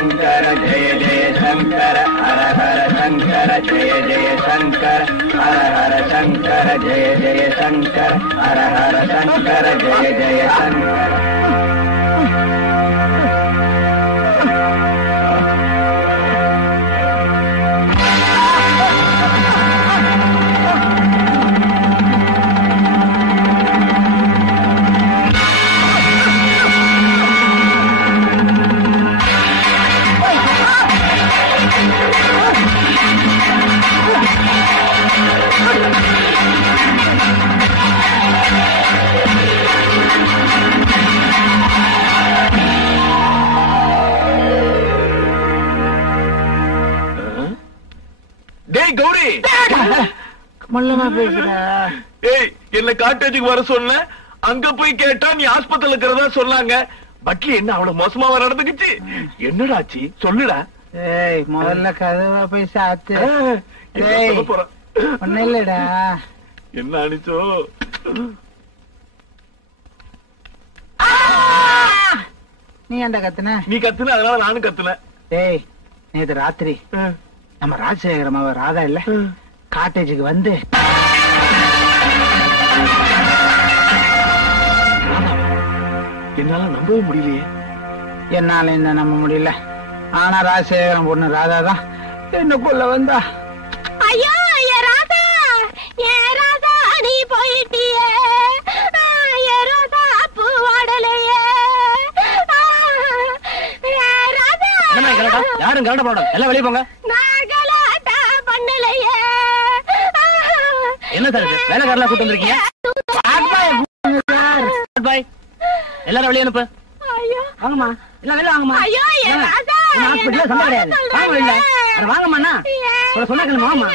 சங்கர ஜெய ஜெய சங்கர ஹர ஹர சங்கர ஜெய ஜெய சங்கர ஹர ஹர சங்கர ஜெய ஜெய சங்கர ஹர ஹர சங்கர ஜெய ஜெய சங்கர. கௌரி மல்லமா பேசுற. ஏய், என்ன காட்டேஜுக்கு வர சொன்ன, அங்க போய் கேட்டா நீ ஆஸ்பத்திரியில இருக்கிறதா சொன்னாங்க. பட்லி என்ன அவ்வளவு மோசமா நடந்துக்குச்சு? என்னடாச்சு சொல்லுடா. ஏய், முதல்ல கதவா போய் சாத்து. ஒண்ணு இல்லடா. என்ன அடிச்சோ? நீ ஏன்டா கத்துன? நீ கத்துன, அதனால நானும் கத்துனேன். ஏய், நேத்து ராத்திரி நம்ம ராஜசேகரம் அவ ராதா இல்ல காட்டேஜுக்கு வந்து என்னால நம்பவே முடியலையே. என்னால என்ன நம்ப முடியல. ஆனா ராஜசேகரம் பொண்ணு ராதா தான் என்ன கொல்ல வந்தா. ஐயோ ராதா, ராதா நீ போயிட்டியே, ராதா பூ வாடலையே. யாரும் கரண்ட போட, எல்லாம் வெளியே போங்க. என்ன சார் இது? வேலைக்காரலாம் கூட்டு வந்திருக்கீங்க? எல்லாரும் வெளியே அனுப்பு. வாங்கம்மா, எல்லாம் வெளியே வாங்கம்மா. ஹாஸ்பிட்டல்ல சண்டை கிடையாது. வாங்க வெளியில. வாங்கம்மா, சொன்னா கேளுங்க. வாங்கம்மா.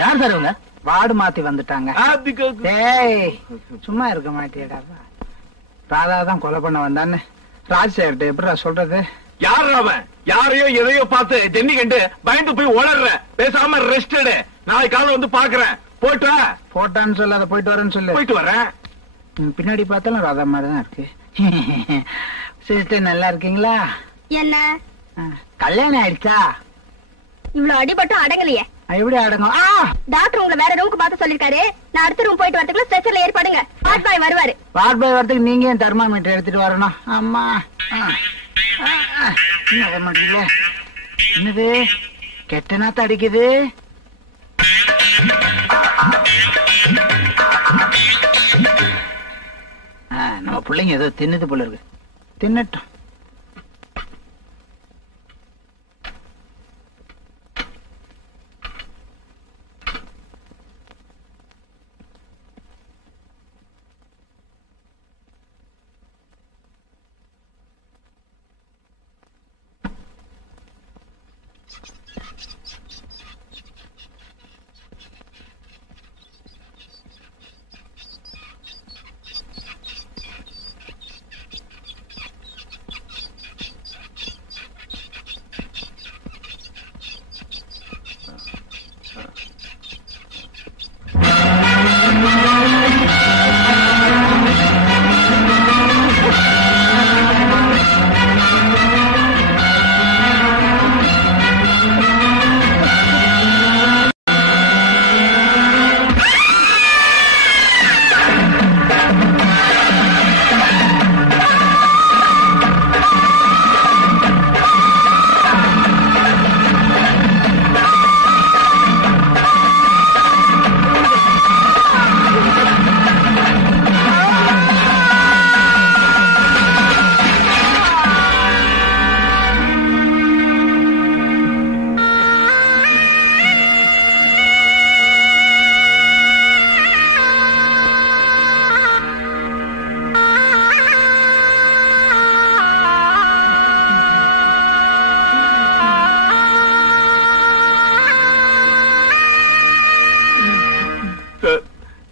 யார் சார் இவங்க? வார்டு மாத்தி வந்துட்டாங்க. ஏய், சும்மா இருக்க மாட்டியடா. ராதா தான் கொலை பண்ண வந்தான்னு ராஜசேகர்ட்ட எப்படிடா சொல்றது? யார் அவன்? யாரையோ எதையோ பார்த்து ஜென்னி கண்டு பயந்து போய் உளர்ற. பேசாம ரெஸ்ட் எடு. நாளைக்கு காலை வந்து பாக்குறேன். போயிட்டு வா. போட்டான்னு சொல்லு, அதை போயிட்டு வரேன்னு சொல்லு. போயிட்டு வரேன். பின்னாடி பார்த்தாலும் ராதா மாதிரி தான் இருக்கு. சிஸ்டர் நல்லா இருக்கீங்களா? என்ன கல்யாணம் ஆயிடுச்சா? இவ்வளவு அடிபட்டும் அடங்கலையே. எப்படி அடங்கும்? டாக்டர் உங்களை வேற ரூமுக்கு பார்த்து சொல்லிருக்காரு. நான் அடுத்த ரூம் போயிட்டு வரதுக்குள்ள ஸ்ட்ரெச்சர்ல ஏற்பாடுங்க. வார்ட் பாய் வருவாரு. வார்ட் பாய் வரதுக்கு நீங்க ஏன் தெர்மாமீட்டர் எடுத்துட்டு வரணும்? அம்மா, என்னது கெட்ட நாத்து அடிக்குது? நம்ம பிள்ளைங்க ஏதோ தின்னுது போல இருக்கு. தின்னட்டும்.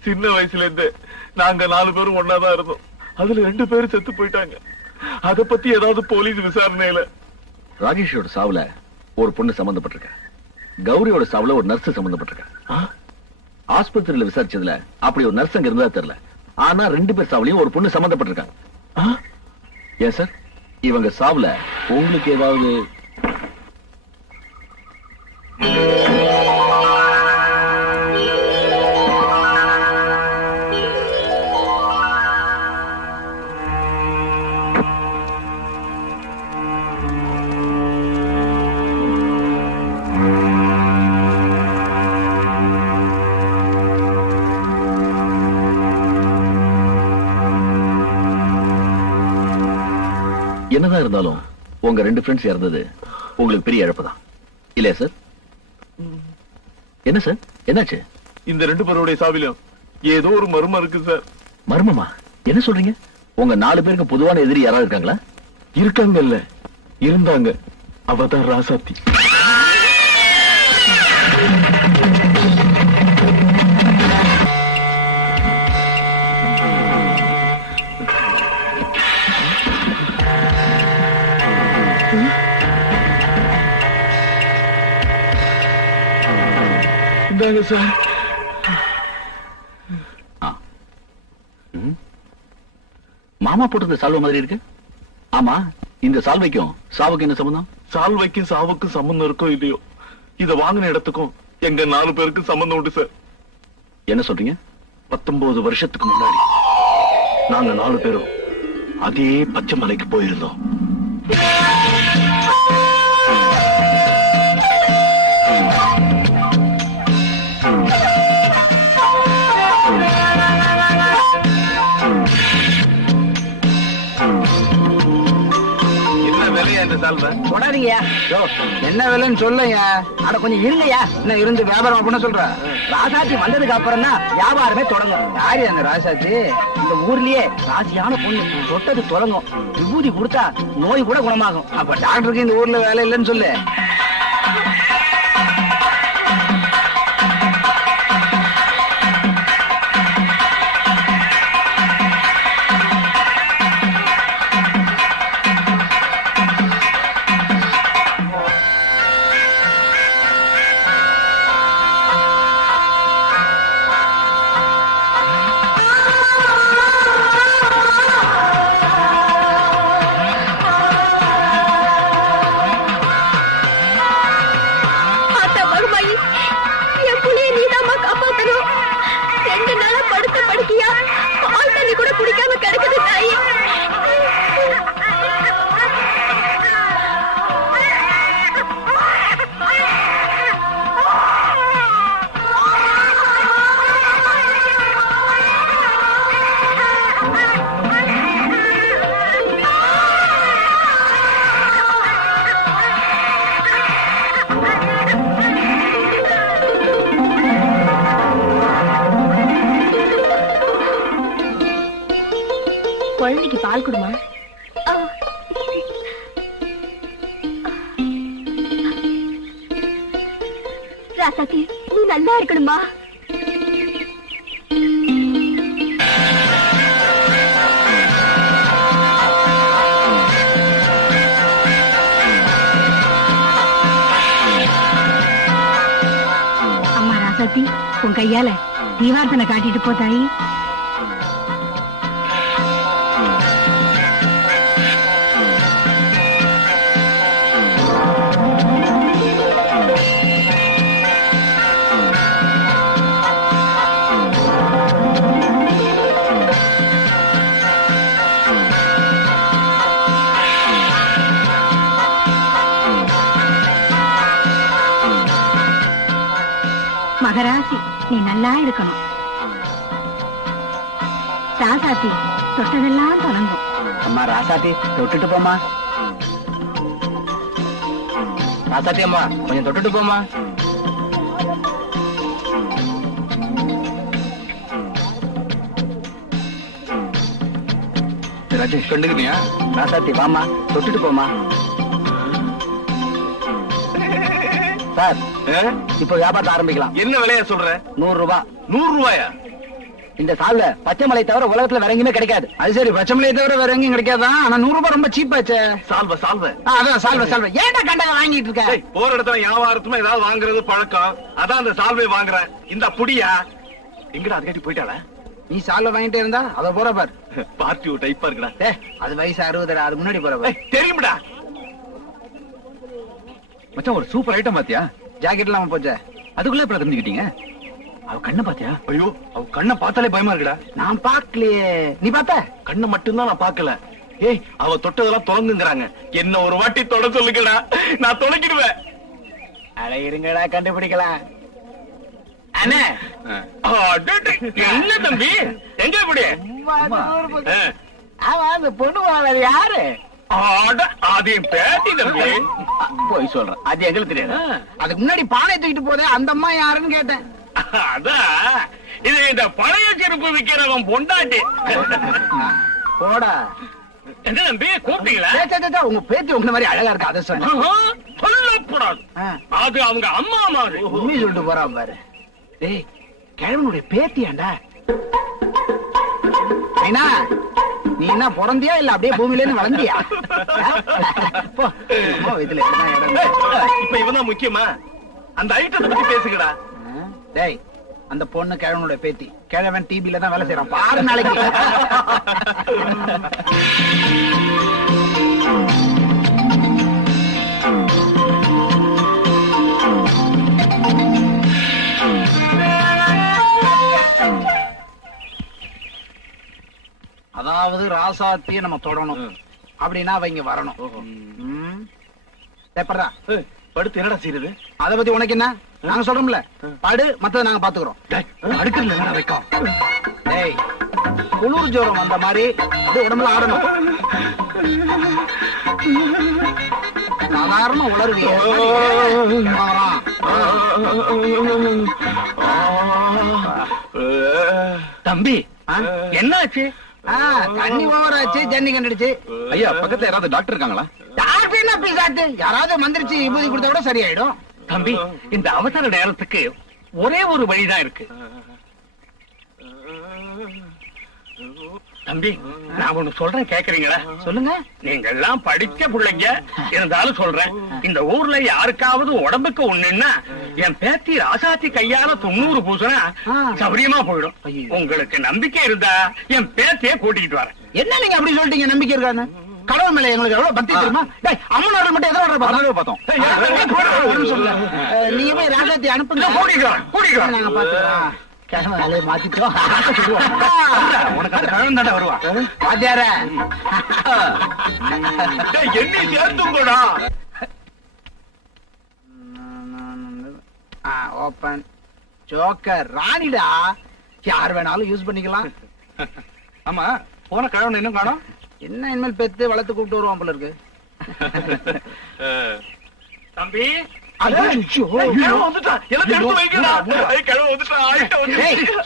சின்ன வயசுல இருந்து நாங்க 4 பேரும் ஒன்னாதான் இருந்தோம். அதுல 2 பேரும் செத்து போயிட்டாங்க. அத பத்தி ஏதாவது போலீஸ் விசாரணையில? ராஜேஷோட சாவுல ஒரு பொண்ணு சம்பந்தப்பட்டிருக்க, கௌரியோட சாவுல ஒரு நர்ஸ் சம்பந்தப்பட்டிருக்க. ஆஸ்பத்திரியில விசாரிச்சதுல அப்படி ஒரு நர்ஸ் அங்க இருந்தா தெரியல. ஆனா 2 பேர் சாவுலயும் ஒரு பொண்ணு சம்பந்தப்பட்டிருக்காங்க. ஏன் சார் இவங்க சாவுல உங்களுக்கு ஏதாவது? என்னதான் இருந்தாலும் உங்க 2 ஃப்ரெண்ட்ஸ் இறந்தது உங்களுக்கு பெரிய இழப்பு தான் இல்லையா சார்? என்ன சார் என்னாச்சு? இந்த 2 பேருடைய சாவிலும் ஏதோ ஒரு மர்மம் இருக்கு சார். மர்மமா? என்ன சொல்றீங்க? உங்க 4 பேருக்கு பொதுவான எதிரி யாராவது இருக்காங்களா? இருக்காங்கல்ல, இருந்தாங்க. அவதான் ராசாத்தி. சார் மாமா போட்டிருந்த சால்வை மாதிரி இருக்கு. ஆமா, இந்த சால்வைக்கும் சாவுக்கு என்ன சம்பந்தம்? சால்வைக்கும் சாவுக்கும் சம்பந்தம் இருக்கோ இல்லையோ, இத வாங்கின இடத்துக்கும் எங்க 4 பேருக்கு சம்பந்தம் உண்டு சார். என்ன சொல்றீங்க? 19 வருஷத்துக்கு முன்னாடி நாங்க 4 பேரும் அதே பச்சை மலைக்கு போயிருந்தோம். தொடாதீங்கயா. என்ன விலைன்னு சொல்லுங்க. அட கொஞ்சம் இருங்கயா. இன்னும் இருந்து வியாபாரம் அப்படின்னு சொல்ற. ராசாத்தி வந்ததுக்கு அப்புறம் தான் வியாபாரமே தொடங்கும். யாரு அந்த ராசாத்தி? இந்த ஊர்லயே ராசியான பொண்ணு. தொட்டது தொடங்கும். விபூதி கொடுத்தா நோய் கூட குணமாகும். அப்ப டாக்டருக்கு இந்த ஊர்ல வேலை இல்லைன்னு சொல்லு. குழந்தைக்கு பால் கொடுமா. ராசாத்தி, நீ நல்லா இருக்கணுமா? அம்மா ராசாத்தி, உன் கையால தீவார்த்தனை காட்டிட்டு போதாயி. மகராசி, நீ நல்லா இருக்கணும். ராசாத்தி, தொட்டதெல்லாம் தொடங்கும். அம்மா ராசாத்தி, தொட்டுட்டு போமா. ராசாத்தி அம்மா, கொஞ்சம் தொட்டுட்டு போமா. ராஜேஷ் கண்டுக்கிறியா? ராசாத்தி வாமா, தொட்டுட்டு போமா. சார், இப்ப வியாபாரத்தை ஆரம்பிக்கலாம். என்ன விலையா சொல்ற? 100 ரூபாய். 100 ரூபாயா? இந்த சால்வை பச்சை மலை தவிர உலகத்துல வேற எங்கேயுமே கிடைக்காது. அது சரி, பச்சை மலையை தவிர வேற எங்கேயும் கிடைக்காதான். ஆனா 100 ரூபாய் ரொம்ப சீப்பாச்சு. சால்வை சால்வை. அதான் சால்வை சால்வை. ஏன்டா கண்டதை வாங்கிட்டு இருக்க? போற இடத்துல வியாபாரத்துமா ஏதாவது வாங்குறது பழக்கம். அதான் அந்த சால்வை வாங்குறேன். இந்த புடியா எங்கடா அது கட்டி போயிட்டாள? நீ சால்வை வாங்கிட்டே இருந்தா அத போற பாரு. பார்ட்டி டைப்பா இருக்குடா. அது வயசு 60, அது முன்னாடி போற பாரு. தெரியும்டா மச்சான். ஒரு சூப்பர் ஐட்டம் பாத்தியா? ஜாக்கெட் இல்லாம போச்சே, அதுக்குள்ள இப்ப தெரிஞ்சுக்கிட்டீங்க. அவ கண்ணை பாத்தியா? ஐயோ, அவ கண்ணை பார்த்தாலே பயமா இருக்குடா. நான் பாக்கலையே, நீ பார்த்த? கண்ணை மட்டும்தான் நான் பாக்கல. ஏய், அவ தொட்டதெல்லாம் தொடங்குங்கிறாங்க. என்ன ஒரு வாட்டி தொட சொல்லுங்கடா, நான் தொடக்கிடுவேன். அட இருங்கடா, கண்டுபிடிக்கலாம். அண்ணே, என்ன தம்பி, எங்க இப்படி? அந்த பொண்ணு வாழ யாரு? அது பேட்டி தம்பி. போய் சொல்றேன், அது எங்களுக்கு தெரியாது. அதுக்கு முன்னாடி பானை தூக்கிட்டு போதே அந்த அம்மா யாருன்னு கேட்டேன். அதான் இது இந்த பழைய செருப்பு விக்கிறவன் பொண்டாட்டி. போடா. என்ன தம்பி கூப்பிட்டீங்களா? உங்க பேத்தி உங்க மாதிரி அழகா இருக்கு, அதை சொன்ன. சொல்லக்கூடாது, அது அவங்க அம்மா மாதிரி. உண்மை சொல்லிட்டு போறான் பாரு. டேய், கிழவனுடைய பேத்தியாண்டா. ஐனா, நீ என்ன பிறந்தியா இல்ல அப்படியே பூமியில இருந்து வளர்ந்தியா? இதுல இப்ப இவன் தான் முக்கியமா? அந்த ஐட்டத்தை பத்தி பேசுங்கடா. டேய், அந்த பொண்ணு கிழவனுடைய பேத்தி. கிழவன் டிபில தான் வேலை செய்யறான் பாரு நாளைக்கு. அதாவது ராசாத்திய நம்ம தொடணும் அப்படின்னா அவங்க வரணும். படுத்து என்னடா செய்யுது? அத பத்தி உனக்கு என்ன? நாங்க சொல்றோம்ல, படு, மத்தத நாங்க பாத்துக்கிறோம். அடுக்கல வைக்கும். டேய், குளிர் ஜோரம் வந்த மாதிரி உடம்புல ஆடணும். சாதாரண உளருவிய தம்பி, என்னாச்சு? தண்ணி ஓவராச்சு, ஜன்னி கண்டுடுச்சு. ஐயா, பக்கத்துல யாராவது டாக்டர் இருக்காங்களா? டாக்டர் என்ன பிசாட்டு? யாராவது மந்திரிச்சு விபூதி கொடுத்தா கூட சரியாயிடும். தம்பி, இந்த அவசர நேரத்துக்கு ஒரே ஒரு வழிதான் இருக்கு. தம்பி, நான் ஒண்ணு சொல்றேன், கேக்குறீங்களா? சொல்லுங்க. நீங்க எல்லாம் படிச்ச பிள்ளைங்க, இருந்தாலும் சொல்றேன். இந்த ஊர்ல யாருக்காவது உடம்புக்கு ஒண்ணுன்னா என் பேத்தி ராசாத்தி கையால 90 பூசனா சௌரியமா போயிடும். உங்களுக்கு நம்பிக்கை இருந்தா என் பேத்திய கூட்டிட்டு வரேன். என்ன நீங்க அப்படி சொல்லிட்டீங்க? நம்பிக்கை இருக்கான்னு? கடவுள் மேல எங்களுக்கு எவ்வளவு பக்தி தெரியுமா? அம்மனோட மட்டும் எதோ பார்த்தோம். நீங்க போய் ராசாத்தி அனுப்புங்க. கூட்டிட்டு நாங்க பாத்துக்கிறோம். கிழமை மாத்திட்டோம். வருவான். ஓபன் ஜோக்கர் ராணிடா, யார் வேணாலும் யூஸ் பண்ணிக்கலாம். ஆமா, போன கிழவன் இன்னும் காணோம். என்ன இனிமேல் பெத்து வளர்த்து கூப்பிட்டு வருவான் போல இருக்கு. தம்பி,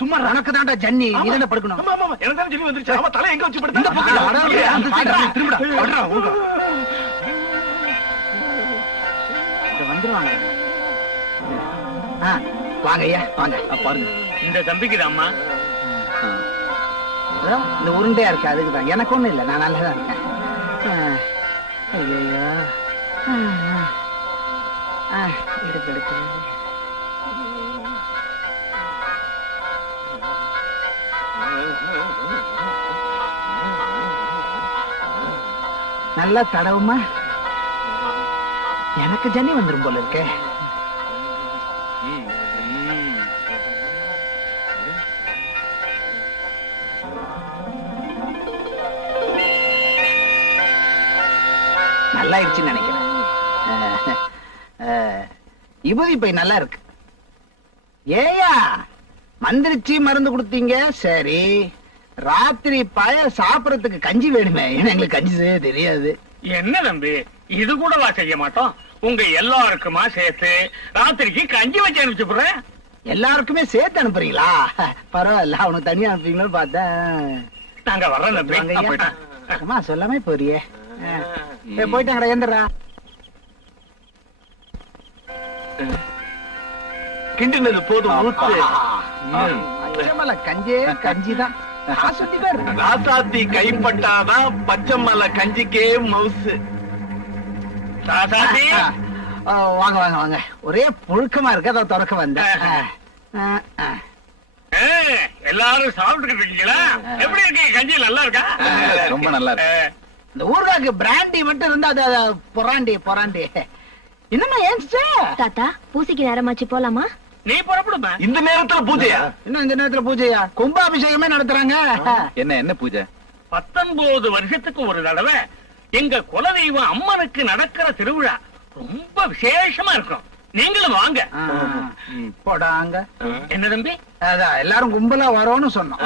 சும்மா உனக்கு தான்டா ஜன்னி, நீ தானே படுக்கணும். தலை எங்க வச்சு வந்துருவாங்க. வாங்க ஐயா, வாங்க. பாருங்க, இந்த தம்பிக்கு அம்மா இந்த உருண்டையா இருக்கு, அதுக்குதான். எனக்கு ஒண்ணும் இல்லை, நான் நல்லாதான் இருக்கேன். ஐயோ, எடுத்து நல்லா தடவுமா. எனக்கு ஜன்னி வந்துரும் போல இருக்கே. நல்லா இருச்சுன்னு நினைக்கிறேன். விபூதி பை நல்லா இருக்கு. ஏயா மந்திரிச்சு மருந்து கொடுத்தீங்க, சரி. ராத்திரி பய சாப்பிடறதுக்கு கஞ்சி வேணுமே, ஏன்னா எங்களுக்கு கஞ்சி செய்ய தெரியாது. என்ன தம்பி, இது கூடவா செய்ய மாட்டோம்? உங்க எல்லாருக்குமா சேர்த்து ராத்திரிக்கு கஞ்சி வச்சு அனுப்பிச்சுடுறேன். எல்லாருக்குமே சேர்த்து அனுப்புறீங்களா? பரவாயில்ல, அவனுக்கு தனியா அனுப்புறீங்களு பார்த்தேன். நாங்க வர்றோம் தம்பி. அம்மா சொல்லாமே போறியே. போயிட்டாங்கடா, எந்திரா. கிண்டினது போதும். கஞ்சே கஞ்சிதான். ராசாத்தி கைப்பட்டாதான் பச்சைமலை கஞ்சிக்கே மவுசு. ராசாத்தி, வாங்க வாங்க வாங்க. ஒரே புழுக்கமா இருக்கு, அதை திறக்க வந்தேன். எல்லாரும் சாப்பிட்டுக்கிட்டு இருக்கீங்களா? எப்படி இருக்கீங்க? கஞ்சி நல்லா இருக்கா? ரொம்ப நல்லா இருக்கு. இந்த ஊர்காக்கு பிராண்டி மட்டும் இருந்தா அது பொறாண்டி பொறாண்டி. என்னம்மா ஏன்ச்சு? தாத்தா பூசைக்கு நேரமாச்சு போலாமா? நீ புறப்படுமா? இந்த நேரத்துல பூஜையா? இன்னும் இந்த நேரத்துல பூஜையா? கும்பாபிஷேகமே நடத்துறாங்க. என்ன பூஜை? 19 வருஷத்துக்கு ஒரு தடவை எங்க குலதெய்வம் அம்மனுக்கு நடக்கிற திருவிழா ரொம்ப விசேஷமா இருக்கும். நீங்களும் வாங்க. போடாங்க. என்ன தம்பி? அதான் எல்லாரும் கும்பலா வரோன்னு சொன்னோம்.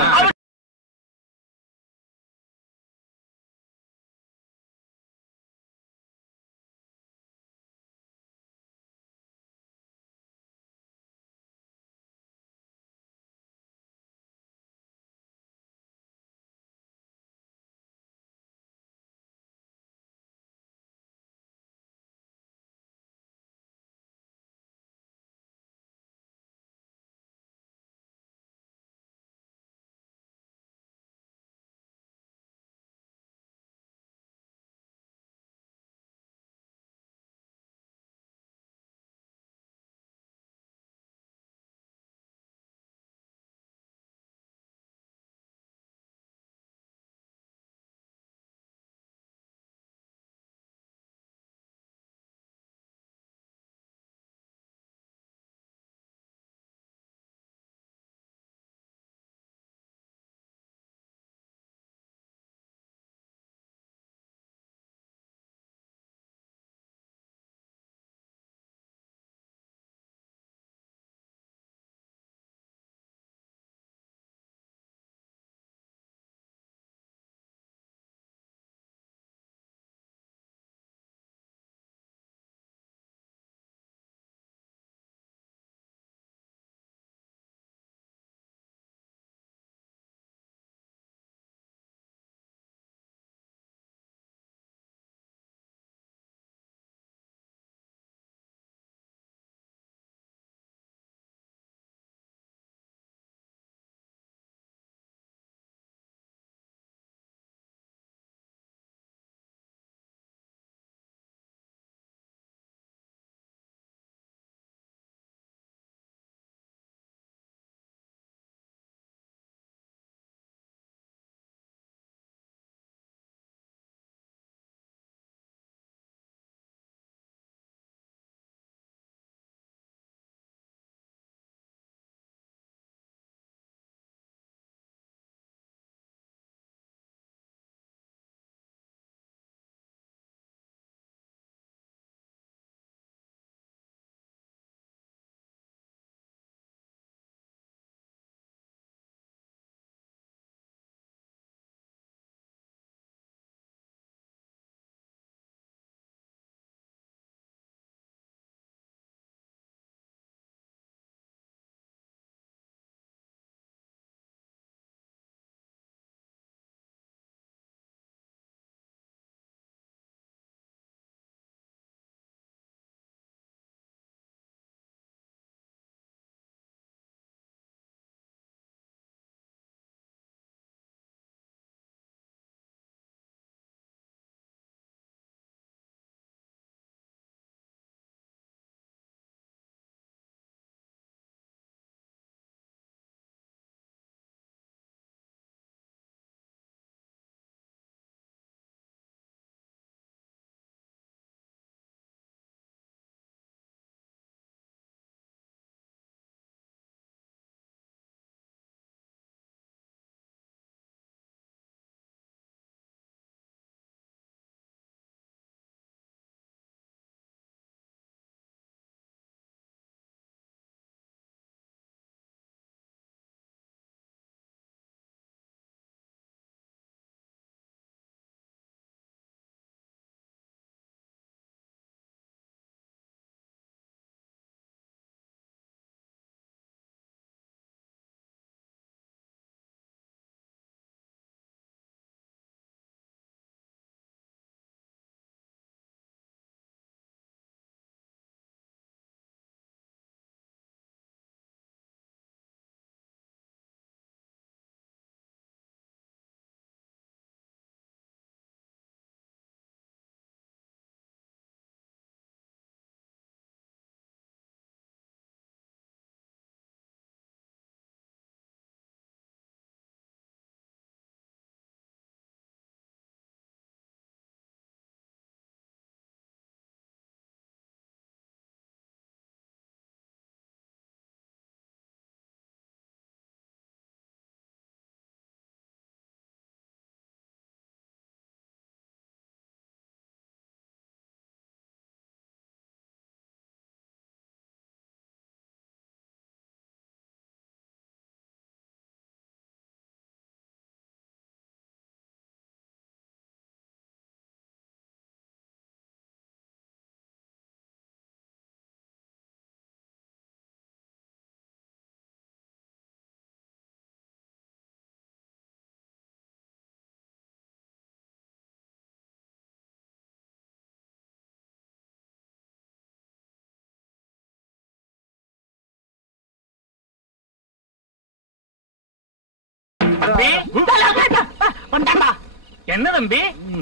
என்ன தம்பி?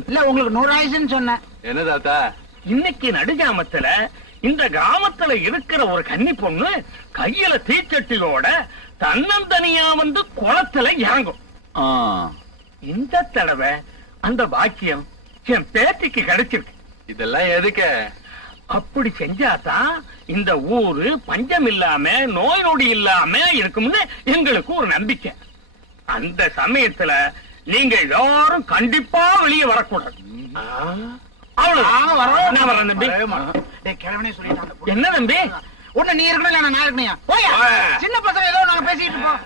இல்ல உங்களுக்கு 100 ஆயிடுச்சுன்னு சொன்னேன். என்ன தாத்தா? இன்னைக்கு நடுஜாமத்துல இந்த கிராமத்துல இருக்கிற ஒரு கன்னி பொண்ணு கையில தீச்சட்டியோட தன்னந்தனியா வந்து குளத்துல இறங்கும். இந்த தடவை அந்த பாக்கியம் என் பேத்திக்கு கிடைச்சிருக்கு. இதெல்லாம் எதுக்கு? அப்படி செஞ்சாதான் இந்த ஊரு பஞ்சம் இல்லாம நோய் நொடி இல்லாம இருக்கும்னு எங்களுக்கு ஒரு நம்பிக்கை. அந்த சமயத்துல நீங்க எல்லாரும் கண்டிப்பா வெளியே வரக்கூடாது. அவ்வளவு தம்பி. என்ன தம்பி? ஒண்ணு நீ இருக்கணும் இல்ல நான் இருக்கணும். போயா சின்ன பசங்க ஏதோ நாங்க பேசிட்டு இருப்போம்.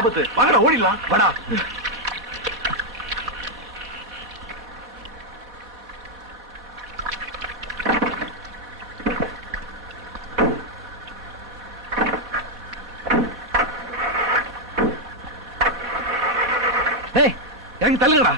ஆபத்து. வாங்கடா ஓடிடலாம். வாடா. டேய் இறங்கி தள்ளுங்கடா.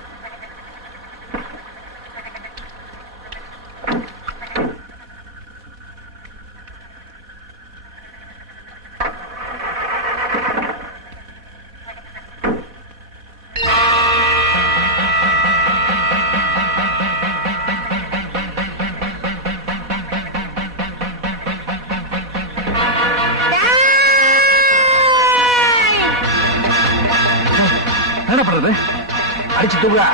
என்ன பண்றது? அடிச்சு தூக்குடா.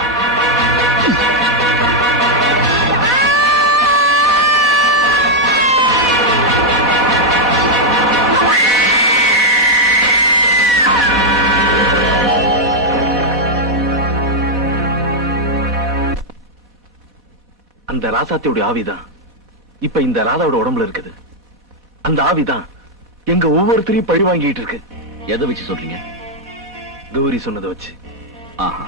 அந்த ராசாத்தியோட ஆவிதான் இப்ப இந்த ராதாவோட உடம்புல இருக்குது. அந்த ஆவிதான் எங்க ஒவ்வொருத்தரையும் பழி வாங்கிட்டு இருக்கு. எதை வச்சு சொல்றீங்க? கௌரி சொன்னதை வச்சு. ஆஹா,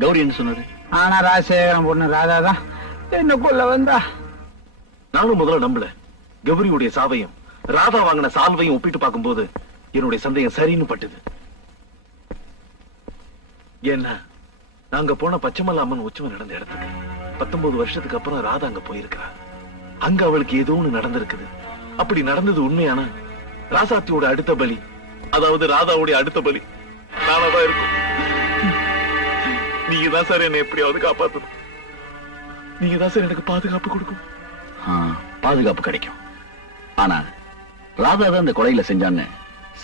கௌரி என்ன சொன்னது? ஆனா ராஜசேகரன் பொண்ணு ராதாதான் என்ன கொல்ல வந்தா. நானும் முதல்ல நம்பல. கௌரியுடைய சாவையும் ராதா வாங்கின சால்வையும் ஒப்பிட்டு பார்க்கும்போது என்னுடைய சந்தேகம் சரின்னு பட்டுது. ஏன்னா நாங்க போன பச்சைமலை அம்மன் உற்சவம் நடந்த இடத்துக்கு 19 வருஷத்துக்கு அப்புறம் ராதா அங்க போயிருக்கிறா. அங்க அவளுக்கு ஏதோ ஒண்ணு நடந்திருக்குது. அப்படி நடந்தது உண்மையான ராசாத்தியோட அடுத்த பலி, அதாவது ராதாவுடைய அடுத்த பலி நானாதான் இருக்கும். நீங்க தான் சார் என்னை எப்படியாவது காப்பாத்தணும். நீங்க தான் சார் எனக்கு பாதுகாப்பு கொடுக்கும். பாதுகாப்பு கிடைக்கும். ஆனா ராதா தான் இந்த கொலையில செஞ்சான்னு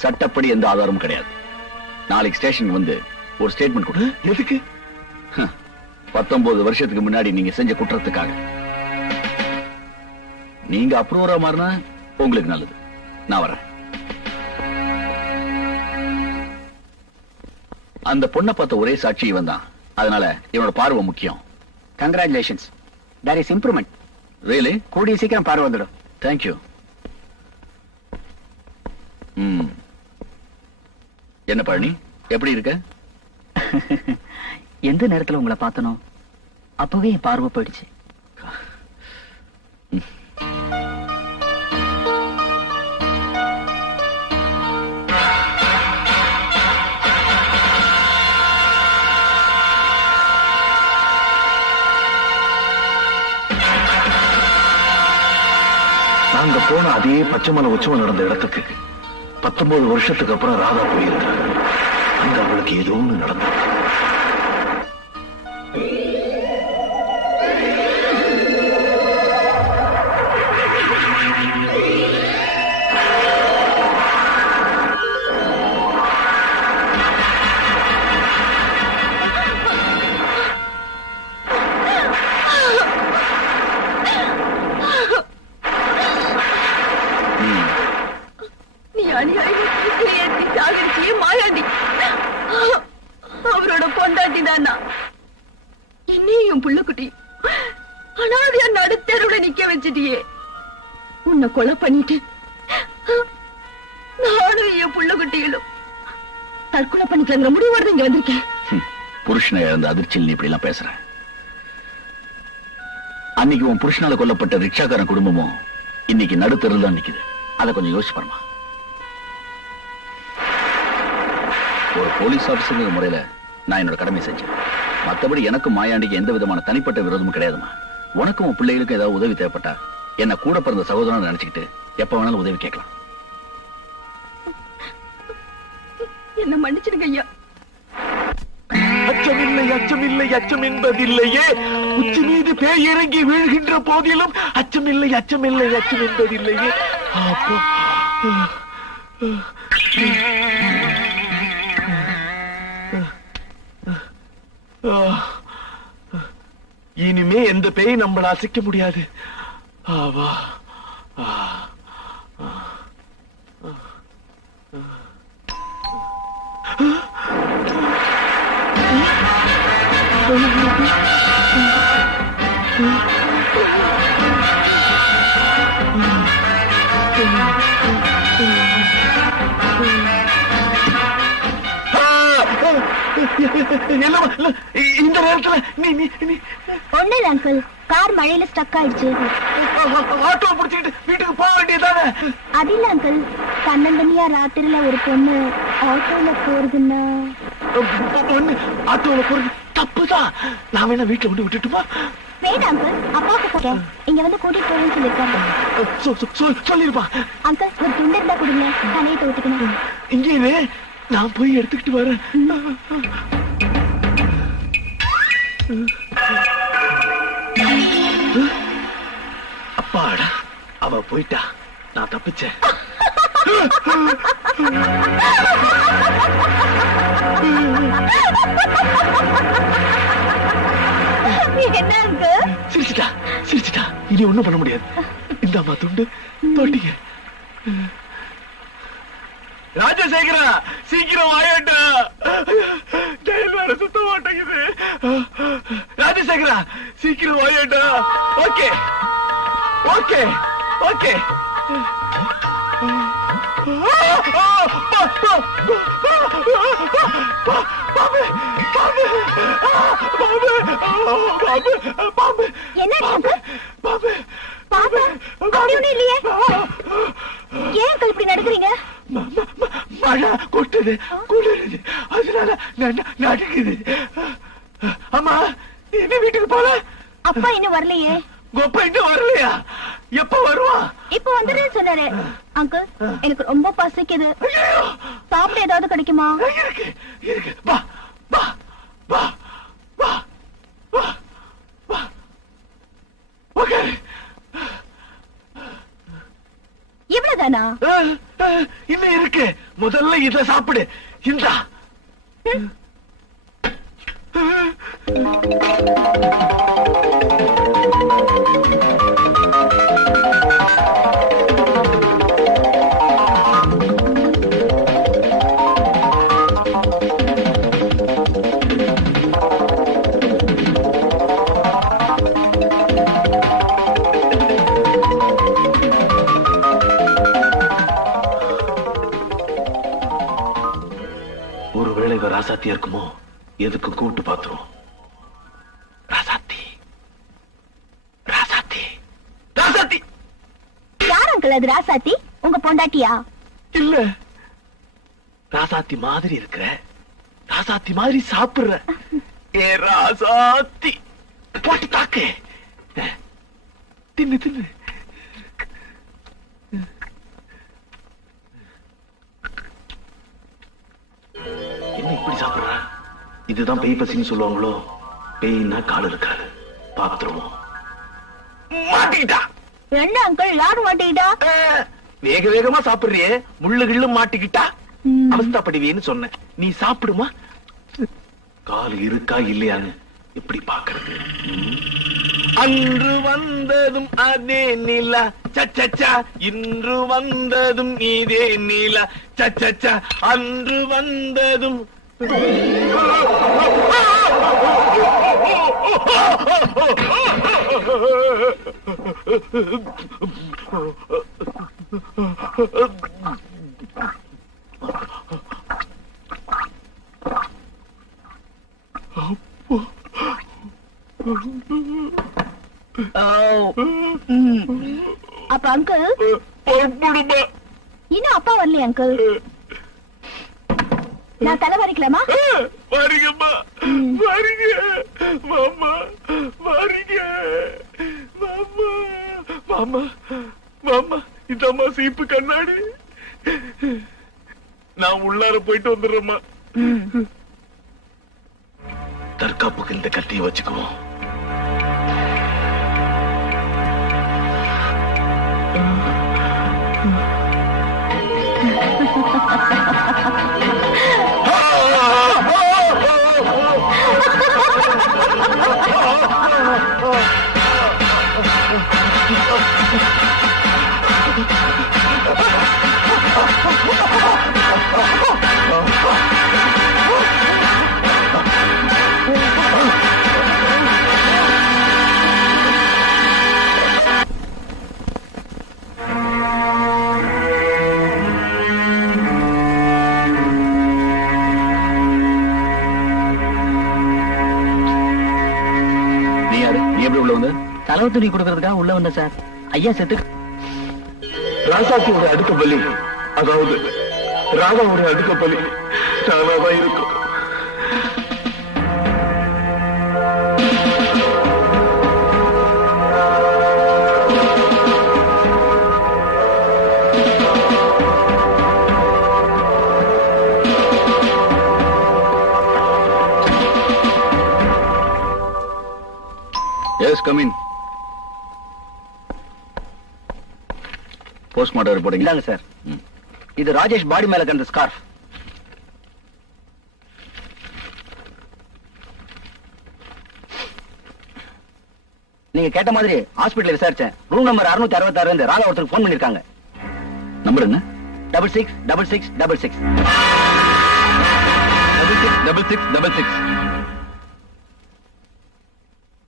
சட்டப்படி எந்த ஆதாரமும் கிடையாது. நாளைக்கு ஸ்டேஷனுக்கு வந்து ஒரு ஸ்டேட்மெண்ட் கொடு. எதுக்கு? 19 வருஷத்துக்கு முன்னாடி நீங்க செஞ்ச குற்றத்துக்காக. நீங்க அப்ரூவரா மாறினா உங்களுக்கு நல்லது. நான் வரேன். அந்த பொண்ணை பார்த்த ஒரே சாட்சி இவன் தான். அதனால இவனோட பார்வை முக்கியம். Congratulations, there is improvement. Really? கூடிய சீக்கிரம் பார்வை வந்துடும். தேங்க்யூ. என்ன பழனி, எப்படி இருக்க? எந்த நேரத்துல உங்களை பார்த்தனோ அப்பவே என் பார்வை போயிடுச்சு. நாங்க போன அதே பச்சைமலை உற்சவம் நடந்த இடத்துக்கு 19 வருஷத்துக்கு அப்புறம் ராதா போயிருக்கிறாங்க. அங்க அவளுக்கு ஏதோ ஒண்ணு நடந்தது. அவரோட பொண்டாட்டி தானா என்னையும் புள்ளக்குட்டி அனாதையா நடுத்தருவுல நிக்க வச்சிட்டியே. உன்னை கொலை பண்ணிட்டு நானும் என் புள்ளக்குட்டிகளும் தற்கொலை பண்ணிக்கலாங்கிற முடிவோடு இங்க வந்திருக்கேன். புருஷனை இழந்த அதிர்ச்சியில் நீ இப்படி எல்லாம் பேசுற. அன்னைக்கு உன் புருஷனால கொல்லப்பட்ட ரிக்ஷாக்காரன் குடும்பமும் இன்னைக்கு நடுத்தருல தான் நிக்குது. அதை கொஞ்சம் யோசிச்சு பாருமா. ஒரு போலீஸ் ஆபீசர் முறையில நான் என்னோட கடமை செஞ்சேன். மற்றபடி எனக்கும் மாயாண்டிக்கு எந்த விதமான தனிப்பட்ட விரோதமும் கிடையாதுமா. உனக்கும் உன் பிள்ளைகளுக்கும் ஏதாவது உதவி தேவைப்பட்டா என்ன கூட பிறந்த சகோதரன் நினைச்சுக்கிட்டு எப்ப வேணாலும் உதவி கேட்கலாம். என்ன மன்னிச்சிடுங்க ஐயா. அச்சமில்லை, அச்சமில்லை, அச்சம் என்பதில்லையே. உச்சி மீது பேய் இறங்கி வீழ்கின்ற போதிலும் அச்சமில்லை, அச்சமில்லை, அச்சம் என்பதில்லையே. அப்போ இனிமே எந்த பேய் நம்மள அசைக்க முடியாது. ஆவா இந்த நேரத்துல நீ நீ நீ ஒண்ணு இல்ல அங்கிள், கார் மழையில ஸ்டக் ஆயிடுச்சு. ஆட்டோ பிடிச்சிட்டு வீட்டுக்கு போக வேண்டியதானே? அது இல்ல அங்கிள், தன்னந்தனியா ராத்திரில ஒரு பொண்ணு ஆட்டோல போறதுன்னா பொண்ணு ஆட்டோல போறது தப்புதான். நான் வேணா வீட்டுல கொண்டு விட்டுட்டுமா? வேண்டாம் அங்கிள், அப்பாவுக்கு போறேன், இங்க வந்து கூட்டிட்டு போறேன்னு சொல்லிருக்காங்க. சொல்லிருப்பா. அங்கிள் ஒரு துண்டு இருந்தா கொடுங்க, தலையை தோத்துக்கணும். இங்கே நான் போய் எடுத்துக்கிட்டு வரேன். அப்பாடா, அவ போயிட்டா, நான் தப்பிச்சேன். என்ன அங்கிள்? சிரிச்சிட்டா, இனி ஒண்ணும் பண்ண முடியாது. இந்த அம்மா துண்டு தோட்டிங்க. ராஜசேகரா, சீக்கிரம் வாயட்டா, சுத்த மாட்டேங்குது. ராஜசேகரா, சீக்கிரம் வாயட்டா. Okay okay okay. ஏன் இப்படி நடக்கிறீங்க? மழை கொட்டுது, குளிருது, அதனால நடுக்குது. அம்மா, என்ன வீட்டுக்கு போல? அப்பா இன்னும் வரலையே. கொப்பா இன்னும் வரலையா? எப்ப வருவா? இப்ப வந்துடுன்னு சொன்னாரு. அங்கிள், எனக்கு ரொம்ப பசிக்குது, சாப்பிட ஏதாவது கிடைக்குமா? இருக்கு இருக்கு, வா வா வா வா வா வா. ஓகே, இவ்வளவுதானா? இன்னும் இருக்கு. முதல்ல இத சாப்பிடு. இந்தா. ராசாத்தியா இருக்குமோ? எதுக்கு கூட்டு பாத்துரும். ராசாத்தி ராசாத்தி ராசாத்தி. யார் அங்கிள் அது ராசாத்தி? உங்க பொண்டாட்டியா? இல்ல, ராசாத்தி மாதிரி இருக்கிற, ராசாத்தி மாதிரி சாப்பிடுற. ஏ ராசாத்தி, போட்டு தாக்கு, தின்னு தின்னு. என்ன இப்படி சாப்பிடுற? இதுதான் பேய் பசின்னு சொல்லுவாங்களோ? பேய்னா கால் இருக்காது, பாத்துருவோம். மாட்டிக்கிட்டா. என்ன அங்கிள், யாரு மாட்டிக்கிட்டா? வேக வேகமா சாப்பிடுறியே, முள்ளு கிள்ளு மாட்டிக்கிட்டா அவஸ்தாப்படுவேன்னு சொன்னேன். நீ சாப்பிடுமா? கால் இருக்கா இல்லையான்னு எப்படி பாக்குறது? அன்று வந்ததும் அதே நிலா சச்சா, இன்று வந்ததும் இதே நிலா சச்சா, அன்று வந்ததும். அப்ப அங்கிள் இன்னும் அப்பா வரலையா அங்கிள்? நான் தலை வரைக்கலாமா? வாரிங்கம்மா, வாரிங்க மாமா, வாரிங்க மாமா. மாமா மாமா, இதம்மா சீப்பு கண்ணாடி. நான் உள்ளார போயிட்டு வந்துடுறேம்மா. தற்காப்புக்கு இந்த கத்தியை வச்சுக்குவோம். நீ எப்படி உள்ள வந்து? செலவு துணி கொடுக்கறதுக்காக உள்ள வந்த சார். ஐயா செத்து ராசாத்தி ஒரு அடுத்த பலி, அதாவது ராதா ஒரு அடுத்த பலி நானாதான் இருக்கும். Yes, come in. Postmortem report இல்லாங்க சார். இது ராஜேஷ் பாடி மேல கண்ட ஸ்கார்ஃப். நீங்க கேட்ட மாதிரி ஹாஸ்பிடல்ல விசாரிச்சேன். ரூம் நம்பர் 666 இருந்து ராதா ஒருத்தருக்கு போன் பண்ணிருக்காங்க. நம்பர் என்ன? 666666. 666666.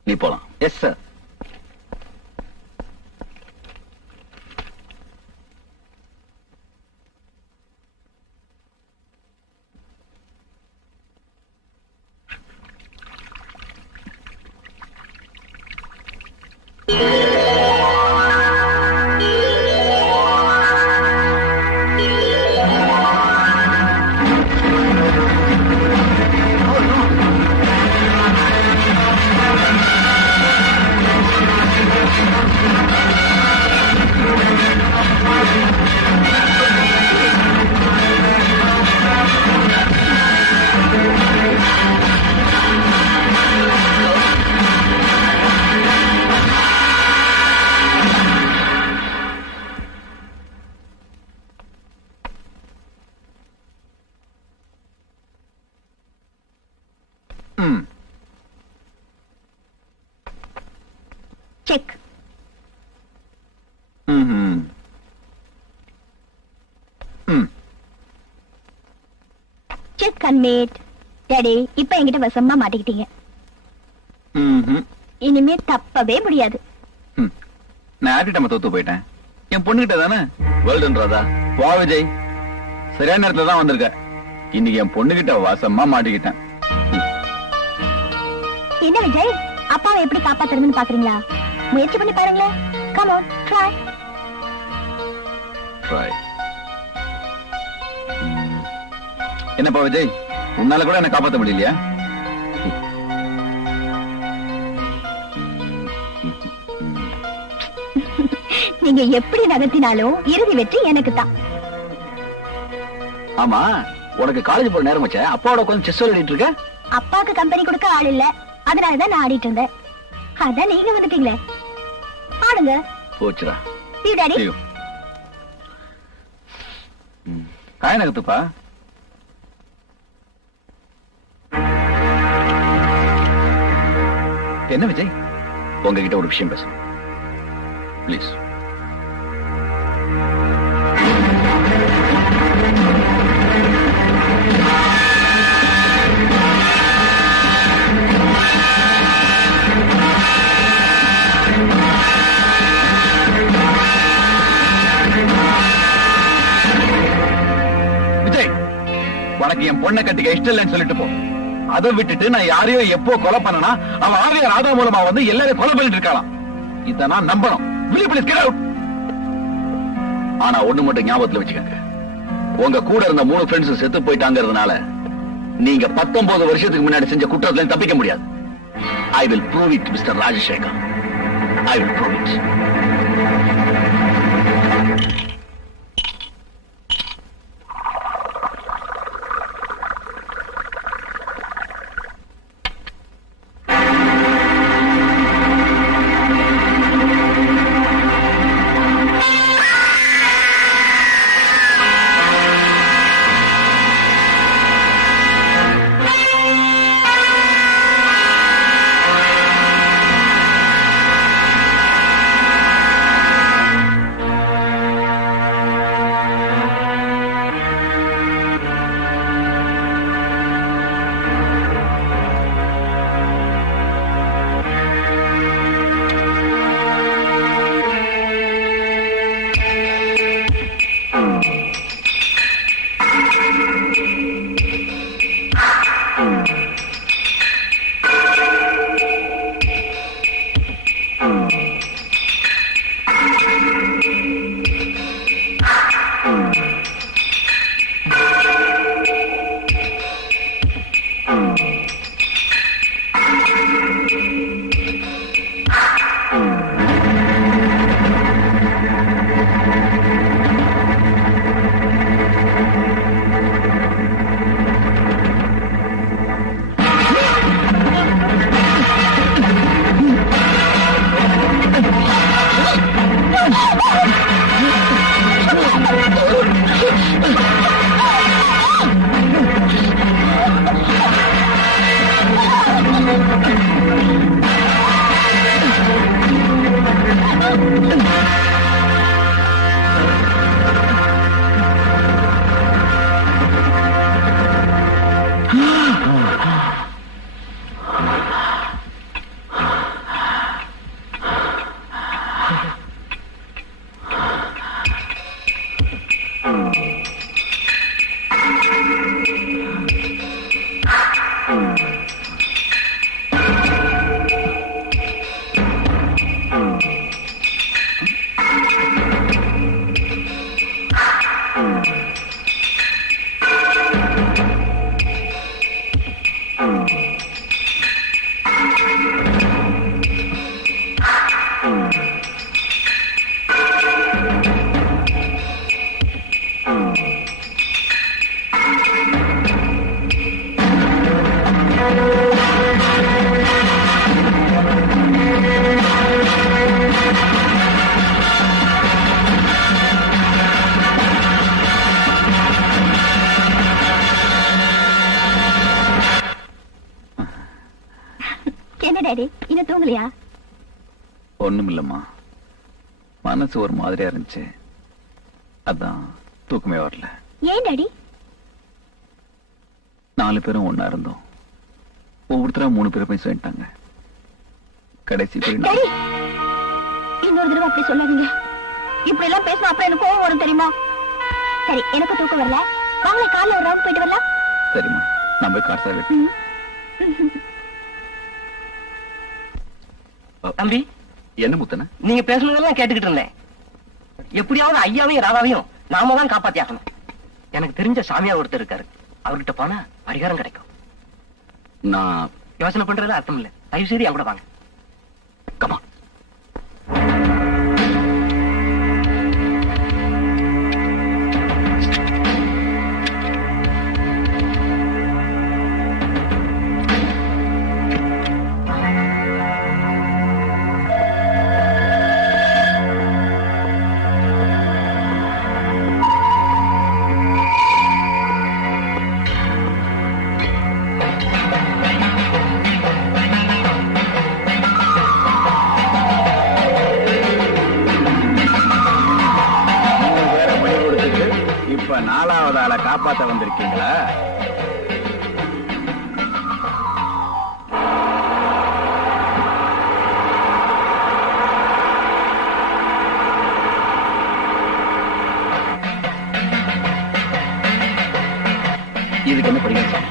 நீ போலாம். Yes sir. Check. Check conveyed. Daddy, இப்ப என்கிட்ட வசமா மாட்டிக்கிட்டீங்க. இனிமே தப்பவே முடியாது. நான் ஆட்டிட்டம தோத்து போயிட்டேன். என் பொண்ணுகிட்ட தானே. வேல்டன் ராதா. வா விஜய், சரியான நேரத்துல தான் வந்திருக்க. இன்னைக்கு என் பொண்ணுகிட்ட வசமா மாட்டிக்கிட்டேன். என்ன விஜய், அப்பாவை எப்படி காப்பாத்துறதுன்னு பாக்குறீங்களா? முயற்சி பண்ணி பாருங்களேன். Come on, try. என்னப்பா விஜய், உன்னால கூட என்ன காப்பாத்த முடியலையா? நீங்க எப்படி நகர்த்தினாலும் இறுதி வெற்றி எனக்கு தான். ஆமா, உனக்கு காலேஜ் போற நேரம் வச்ச அப்பாவோட உட்கார்ந்து செஸ் விளையாடிட்டு இருக்க. அப்பாவுக்கு கம்பெனி கொடுக்க ஆள் இல்ல, அதனாலதான் நான் ஆடிட்டு இருந்தேன். அதான் நீங்க வந்துட்டீங்களே, ஆடுங்க. போச்சுடா. See you, Daddy. See you. காய நகத்துப்பா. என்ன விஜய், உங்ககிட்ட ஒரு விஷயம் பேசணும். ப்ளீஸ். விஜய், உனக்கு என் பொண்ணை கட்டிக்க இஷ்டம் இல்லைன்னு சொல்லிட்டு போ. அதை விட்டுட்டு நான் யாரையோ எப்போ கொலை பண்ணனா அவன் ஆவிய ராதா மூலமா வந்து எல்லாரையும் கொலை பண்ணிட்டு இருக்கலாம். இத நான் நம்பணும். ஆனா ஒண்ணு மட்டும் ஞாபகத்துல வச்சுக்கங்க, உங்க கூட இருந்த 3 ஃப்ரெண்ட்ஸ் செத்து போயிட்டாங்கிறதுனால நீங்க 19 வருஷத்துக்கு முன்னாடி செஞ்ச குற்றத்துல தப்பிக்க முடியாது. I will prove it mister Rajasekhar. I will prove it. இன்னும் தூங்கலையா? ஒண்ணும் இல்லம்மா, மனசு ஒரு மாதிரியா இருந்துச்சு, அதான் தூக்கமே வரல. ஏன் டாடி? 4 பேரும் ஒன்னா இருந்தோம், ஒவ்வொருத்தரா 3 பேரை போய் சொல்லிட்டாங்க. கடைசி டாடி, இன்னொரு தடவை அப்படி சொல்லாதீங்க. இப்படி எல்லாம் பேசினா அப்புறம் எனக்கு கோவம் வரும் தெரியுமா? சரி, எனக்கு தூக்கம் வரல, வாங்களே காலைல ஒரு ரவுண்ட் போயிட்டு வரலாம். சரிம்மா, நான் போய் கார் சார். தம்பி, என்ன முத்தன? நீங்க பேசுனதெல்லாம் கேட்டுக்கிட்டு இருந்தேன். எப்படியாவது ஐயாவையும் ராதாவையும் நாம தான் காப்பாத்தி ஆகணும். எனக்கு தெரிஞ்ச சாமியா ஒருத்தர் இருக்காரு, அவர்கிட்ட போனா பரிகாரம் கிடைக்கும். நான் யோசனை பண்றதுல அர்த்தம் இல்ல, தயவு செய்து என் கூட வாங்க. கமா. இப்ப 4வது ஆளை காப்பாத்த வந்திருக்கீங்களா? இதுக்கு என்ன பரிகாரம்?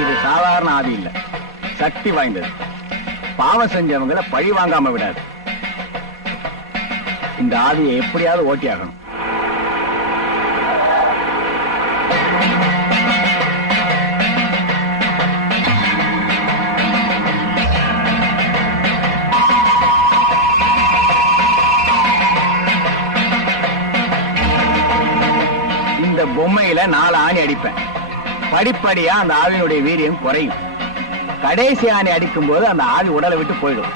இது சாதாரண ஆவி இல்ல, சக்தி வாய்ந்தது. பாவம் செஞ்சவங்களை பழி வாங்காம விடாது. இந்த ஆவியை எப்படியாவது ஓட்டி ஆகணும். இந்த பொம்மையில 4 ஆணி அடிப்பேன். படிப்படியா அந்த ஆவியினுடைய வீரியம் குறையும். கடைசி ஆணி அடிக்கும் போது அந்த ஆவி உடலை விட்டு போயிடும்.